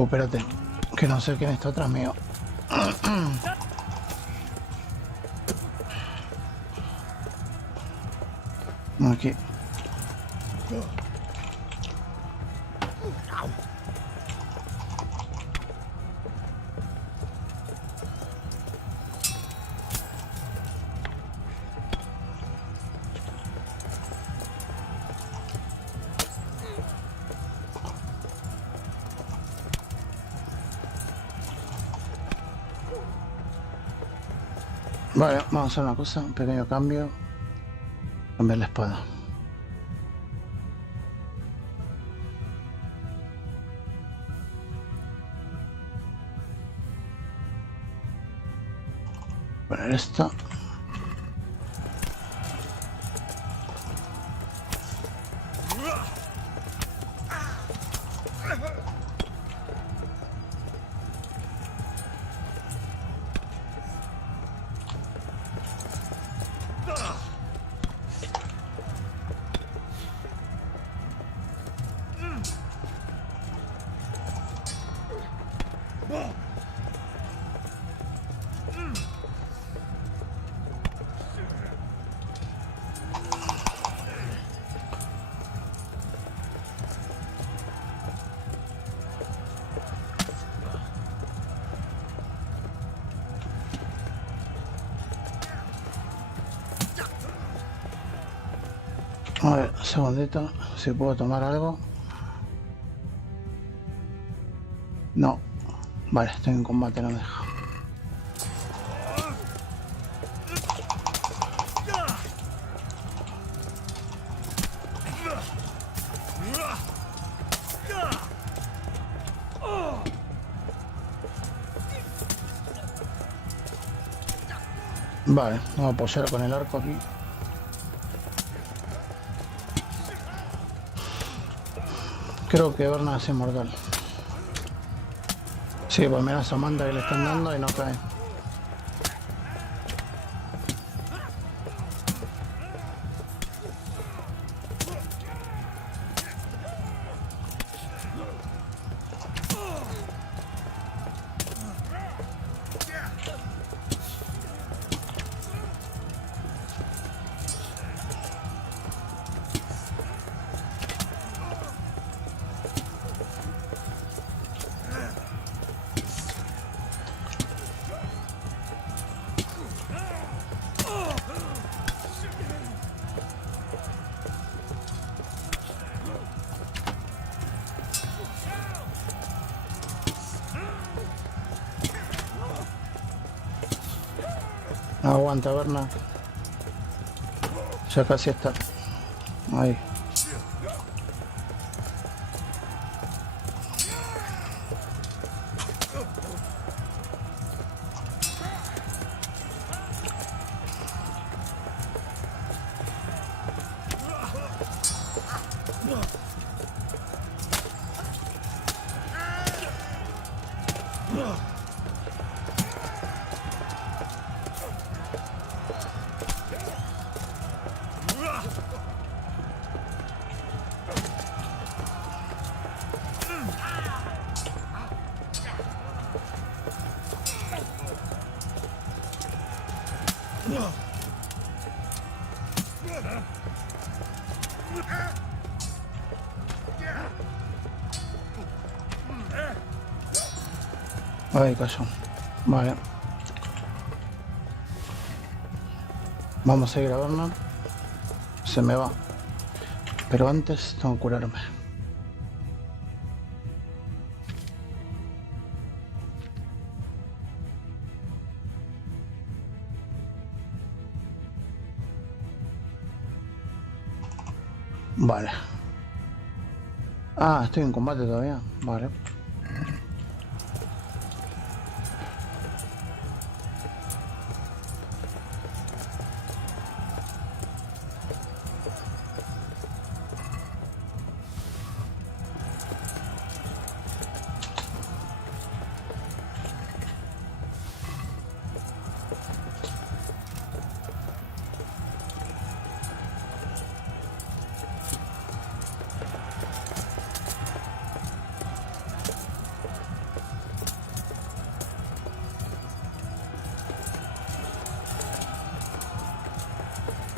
Espérate, que no sé quién está atrás mío. Aquí. Vale, vamos a hacer una cosa, un pequeño cambio. Cambiar la espada. Poner esta. A ver, un segundito, si puedo tomar algo. No. Vale, estoy en combate, no me deja. Vale, vamos a apoyar con el arco aquí. Creo que Berna es inmortal. Sí, pues mira esa manta que le están dando y no cae. Aguanta, Berna. Ya casi está. Ahí. Ay, cayó. Vale. Vamos a ir a Berna. Se me va. Pero antes tengo que curarme. Vale. Ah, estoy en combate todavía. Vale.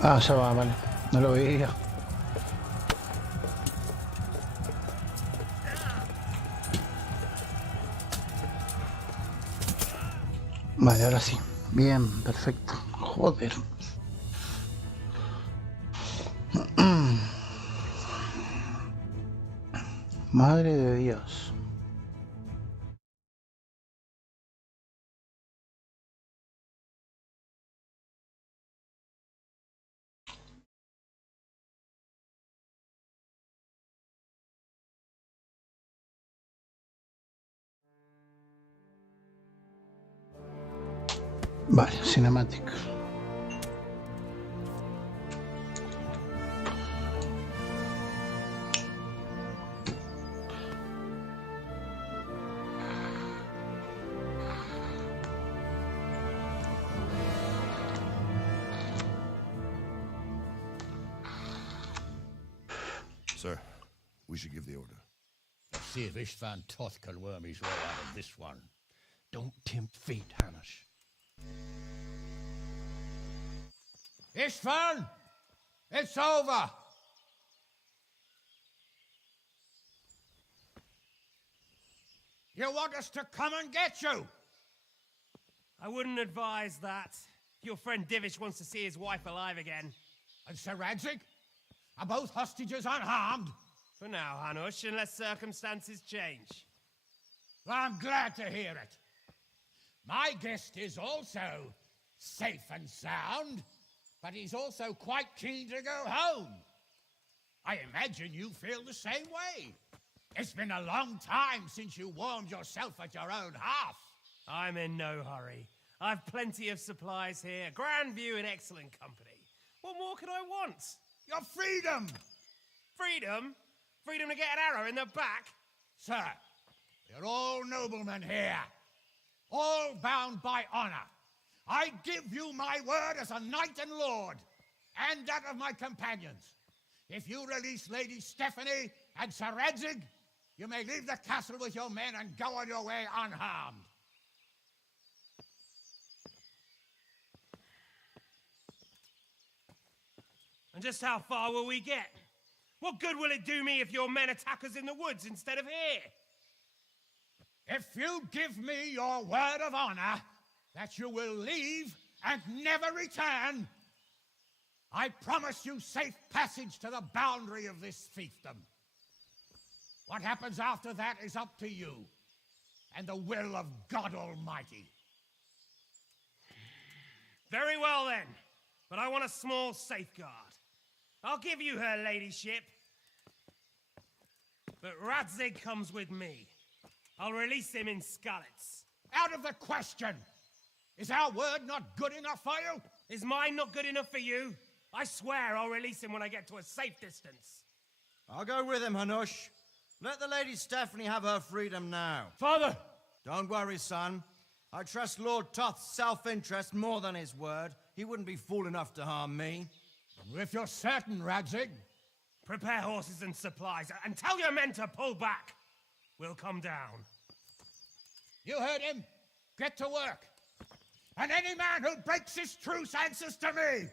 Ah, ya va, vale. No lo veía. Vale, ahora sí. Bien, perfecto. Joder. Madre de Dios. Vale, cinematic. Sir, we should give the order. Let's see if Istvan Toth can worm his way out of this one. Don't tempt fate, Hanish. Istvan! It's over! You want us to come and get you? I wouldn't advise that. Your friend Divish wants to see his wife alive again. And Sir Radzig? Are both hostages unharmed? For now, Hanush, unless circumstances change. Well, I'm glad to hear it. My guest is also safe and sound, but he's also quite keen to go home. I imagine you feel the same way. It's been a long time since you warmed yourself at your own hearth. I'm in no hurry. I've plenty of supplies here, grand view and excellent company. What more could I want? Your freedom! Freedom? Freedom to get an arrow in the back? Sir, we're all noblemen here, all bound by honor. I give you my word as a knight and lord, and that of my companions. If you release Lady Stephanie and Sir Radzig, you may leave the castle with your men and go on your way unharmed. And just how far will we get? What good will it do me if your men attack us in the woods instead of here? If you give me your word of honor that you will leave and never return, I promise you safe passage to the boundary of this fiefdom. What happens after that is up to you and the will of God Almighty. Very well then, but I want a small safeguard. I'll give you her ladyship, but Radzig comes with me. I'll release him in Skalitz. Out of the question! Is our word not good enough for you? Is mine not good enough for you? I swear I'll release him when I get to a safe distance. I'll go with him, Hanush. Let the Lady Stephanie have her freedom now. Father! Don't worry, son. I trust Lord Toth's self-interest more than his word. He wouldn't be fool enough to harm me. If you're certain, Radzig. Prepare horses and supplies, and tell your men to pull back. We'll come down. You heard him. Get to work. And any man who breaks his truce answers to me.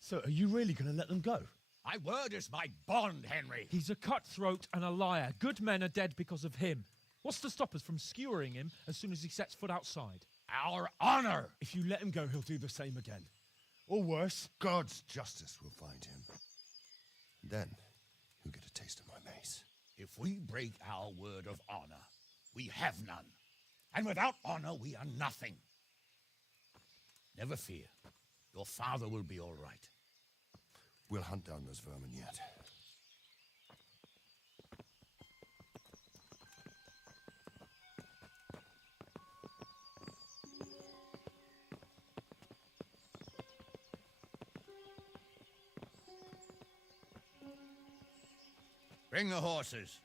So, are you really going to let them go? My word is my bond, Henry. He's a cutthroat and a liar. Good men are dead because of him. What's to stop us from skewering him as soon as he sets foot outside? Our honor! If you let him go, he'll do the same again. Or worse. God's justice will find him. Then, he'll get a taste of my mace. If we break our word of honor, we have none. And without honor, we are nothing. Never fear. Your father will be all right. We'll hunt down those vermin yet. Bring the horses.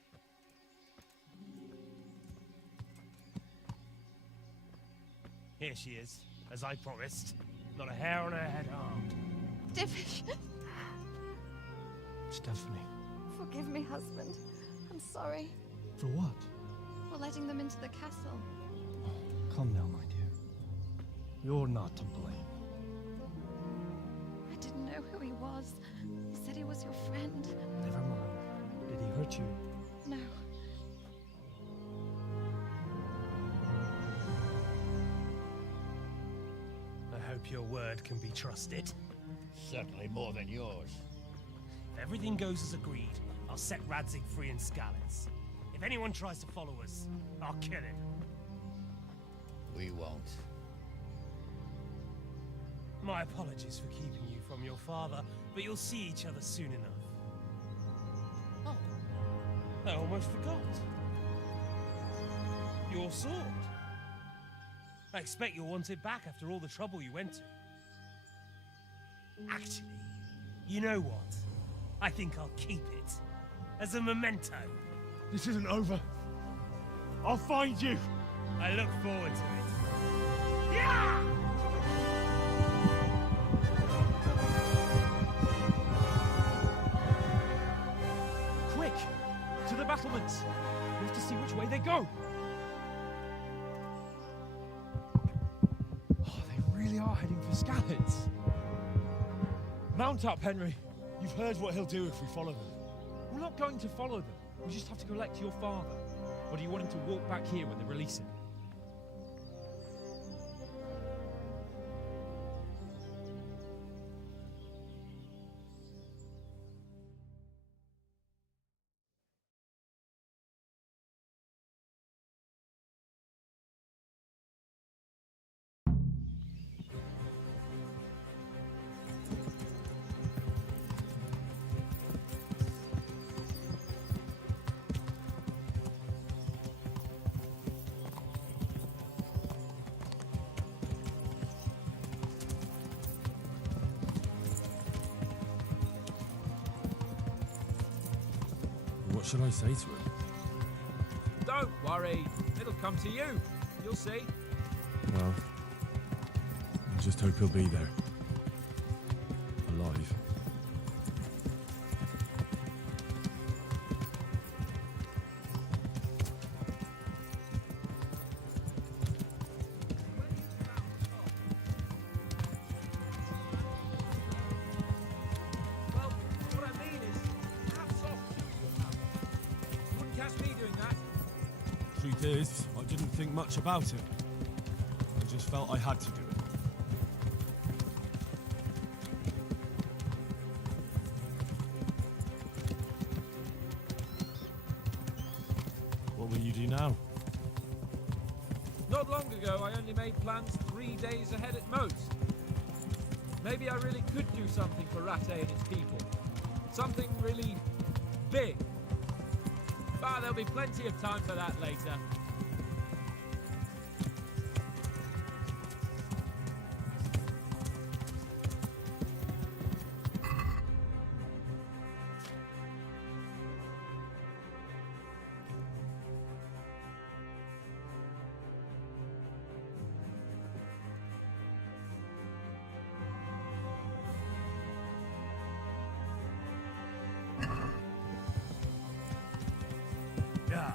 Here she is, as I promised. Not a hair on her head harmed. Divish. Stephanie. Forgive me, husband. I'm sorry. For what? For letting them into the castle. Come now, my dear. You're not to blame. I didn't know who he was. He said he was your friend. Never mind. Did he hurt you? No. I hope your word can be trusted. Certainly more than yours. If everything goes as agreed, I'll set Radzig free in Skalitz. If anyone tries to follow us, I'll kill him. We won't. My apologies for keeping you from your father, but you'll see each other soon enough. Oh, I almost forgot. Your sword. I expect you'll want it back after all the trouble you went to. Actually, you know what? I think I'll keep it. As a memento. This isn't over. I'll find you. I look forward to it. Yeah! Quick! To the battlements! We have to see which way they go! Oh, they really are heading for Skalitz. Mount up, Henry. You've heard what he'll do if we follow them. We're not going to follow them. We just have to collect your father. Or do you want him to walk back here when they release him? What should I say to him? Don't worry. It'll come to you. You'll see. Well, I just hope he'll be there. Alive. Well, what I mean is, hats off to you, pal. Wouldn't catch me doing that. Truth is, I didn't think much about it. I just felt I had to do it. What will you do now? Not long ago, I only made plans 3 days ahead at most. Maybe I really could do something for Rate and its people. Something really big. But there'll be plenty of time for that later. Yeah.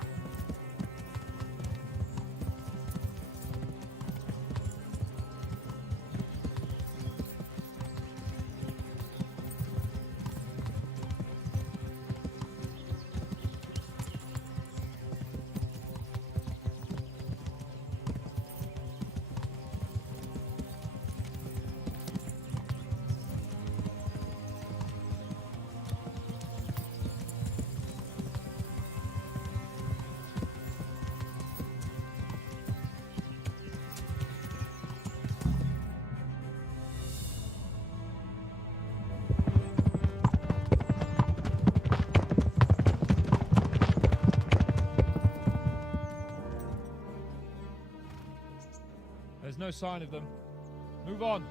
There's no sign of them. Move on.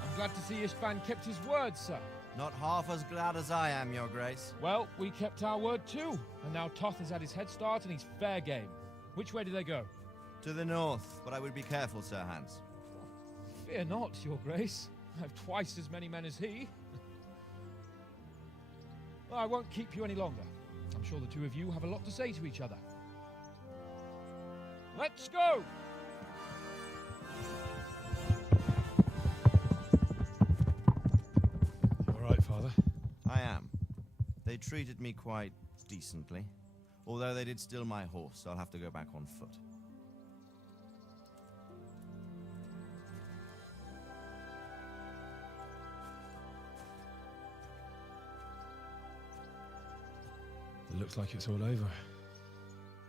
I'm glad to see Istvan kept his word, sir. Not half as glad as I am, Your Grace. Well, we kept our word too. And now Toth has had his head start and he's fair game. Which way do they go? To the north, but I would be careful, Sir Hans. Fear not, Your Grace. I have twice as many men as he. Well, I won't keep you any longer. I'm sure the two of you have a lot to say to each other. Let's go! All right, Father. I am. They treated me quite decently. Although they did steal my horse, so I'll have to go back on foot. It looks like it's all over.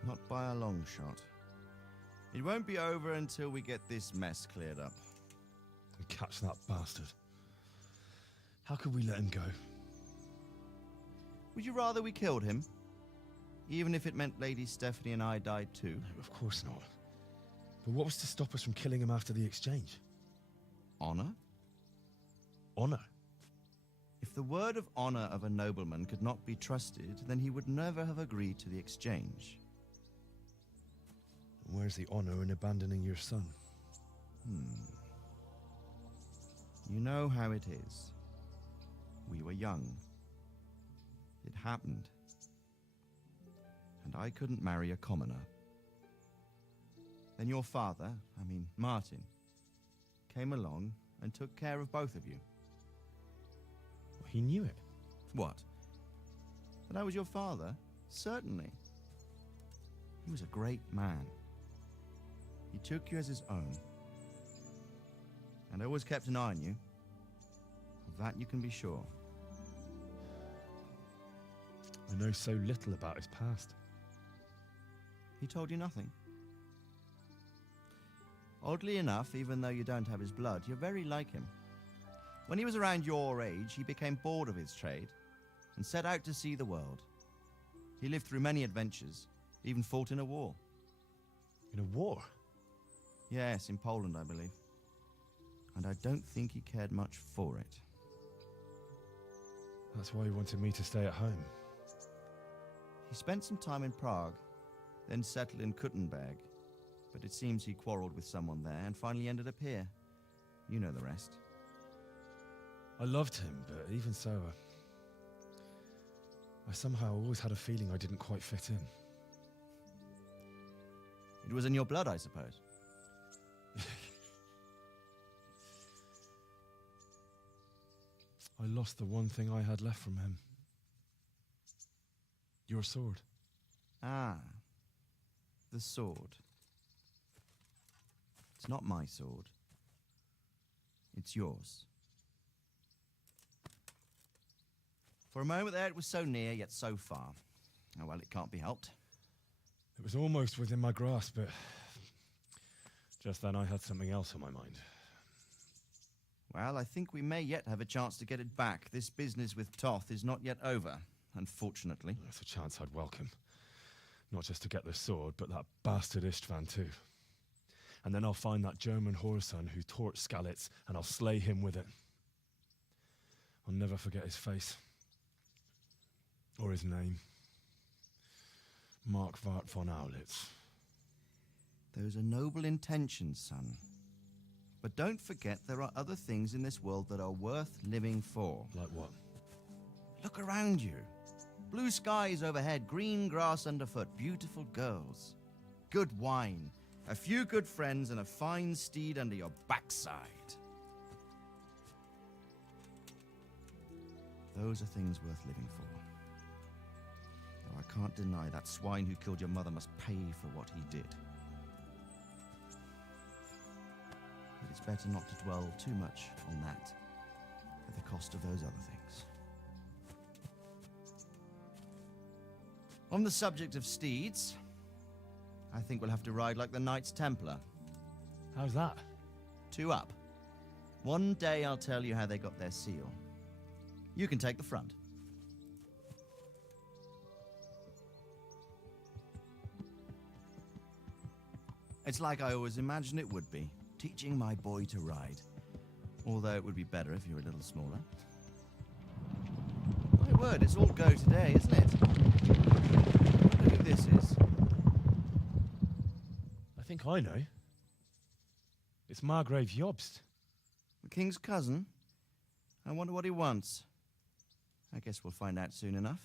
Not by a long shot. It won't be over until we get this mess cleared up. And catch that bastard. How could we let him go? Would you rather we killed him? Even if it meant Lady Stephanie and I died too? No, of course not. But what was to stop us from killing him after the exchange? Honor? Honor? If the word of honor of a nobleman could not be trusted, then he would never have agreed to the exchange. Where's the honor in abandoning your son? You know how it is. We were young. It happened. And I couldn't marry a commoner. Then your father, Martin, came along and took care of both of you. He knew it. What? That I was your father? Certainly. He was a great man. He took you as his own. And always kept an eye on you. Of that you can be sure. I know so little about his past. He told you nothing? Oddly enough, even though you don't have his blood, you're very like him. When he was around your age, he became bored of his trade and set out to see the world. He lived through many adventures, even fought in a war. In a war? Yes, in Poland, I believe. And I don't think he cared much for it. That's why he wanted me to stay at home. He spent some time in Prague, then settled in Kuttenberg. But it seems he quarreled with someone there and finally ended up here. You know the rest. I loved him, but even so, I somehow always had a feeling I didn't quite fit in. It was in your blood, I suppose. I lost the one thing I had left from him. Your sword. Ah, the sword. It's not my sword. It's yours. For a moment there, it was so near, yet so far. Oh, well, it can't be helped. It was almost within my grasp, but just then I had something else on my mind. Well, I think we may yet have a chance to get it back. This business with Toth is not yet over, unfortunately. That's a chance I'd welcome. Not just to get the sword, but that bastard Istvan too. And then I'll find that German whoreson who torched Skalitz, and I'll slay him with it. I'll never forget his face. Or his name. Mark Vart von Aulitz. Those are noble intentions, son. But don't forget there are other things in this world that are worth living for. Like what? Look around you. Blue skies overhead, green grass underfoot, beautiful girls. Good wine, a few good friends, and a fine steed under your backside. Those are things worth living for. Though I can't deny that swine who killed your mother must pay for what he did. But it's better not to dwell too much on that at the cost of those other things. On the subject of steeds, I think we'll have to ride like the Knights Templar. How's that? 2 up. One day I'll tell you how they got their seal. You can take the front. It's like I always imagined it would be, teaching my boy to ride. Although it would be better if you were a little smaller. My word, it's all go today, isn't it? I wonder who this is. I think I know. It's Margrave Jobst. The king's cousin? I wonder what he wants. I guess we'll find out soon enough.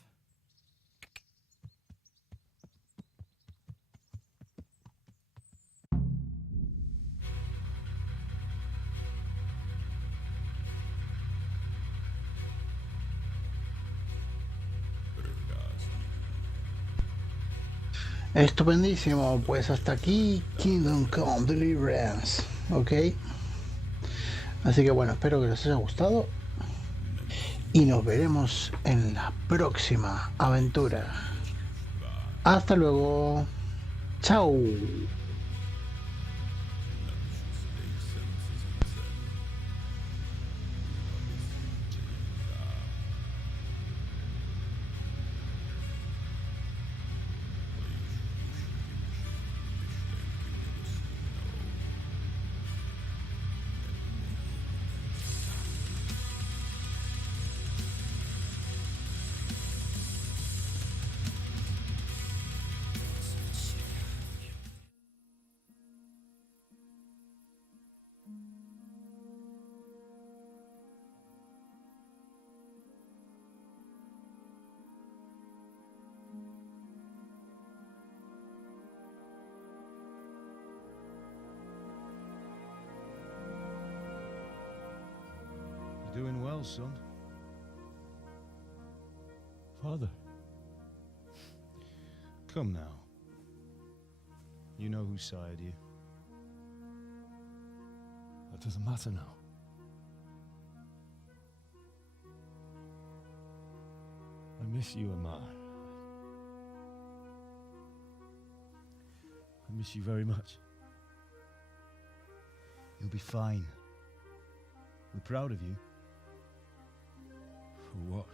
Estupendísimo, pues hasta aquí Kingdom Come Deliverance, ok. Así que bueno, espero que les haya gustado y nos veremos en la próxima aventura. Hasta luego, chao. Doing well, son. Father. Come now. You know whose side you. That doesn't matter now. I miss you, Amar. I miss you very much. You'll be fine. We're proud of you. For what?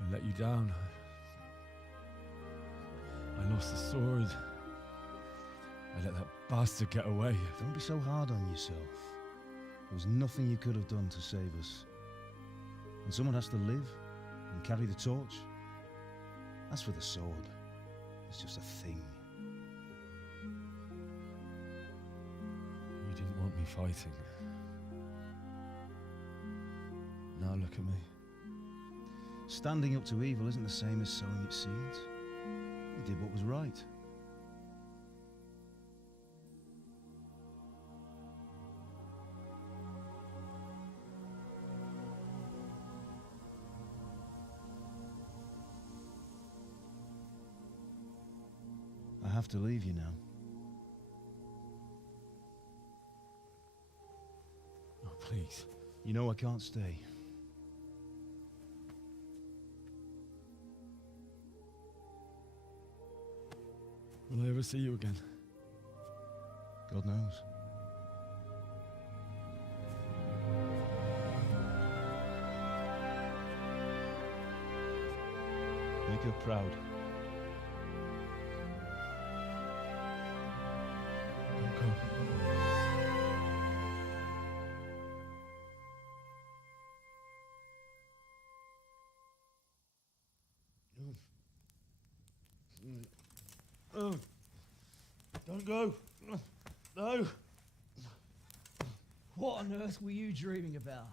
I let you down. I lost the sword. I let that bastard get away. Don't be so hard on yourself. There was nothing you could have done to save us. And someone has to live and carry the torch. As for the sword, it's just a thing. You didn't want me fighting. Now look at me. Standing up to evil isn't the same as sowing its seeds. You did what was right. I have to leave you now. Oh, please. You know I can't stay. Will I ever see you again? God knows. Make her proud. Don't go. Oh, don't go. No. What on earth were you dreaming about?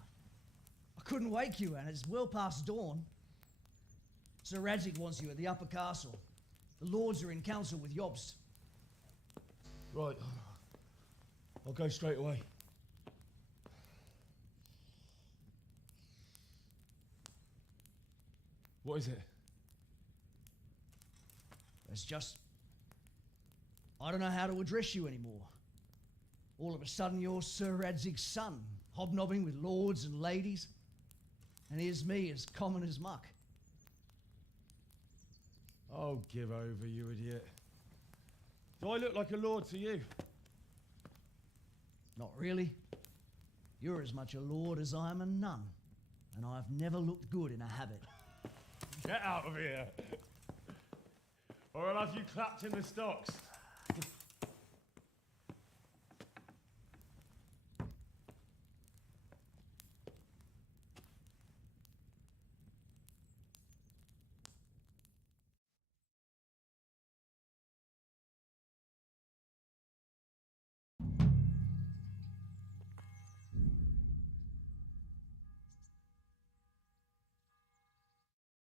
I couldn't wake you, and it's well past dawn. Sir Radzik wants you at the upper castle. The lords are in council with Jobst. Right. I'll go straight away. What is it? It's just... I don't know how to address you anymore. All of a sudden you're Sir Radzig's son, hobnobbing with lords and ladies. And here's me, as common as muck. Oh, give over, you idiot. Do I look like a lord to you? Not really. You're as much a lord as I am a nun. And I've never looked good in a habit. Get out of here! Or I'll have you clapped in the stocks.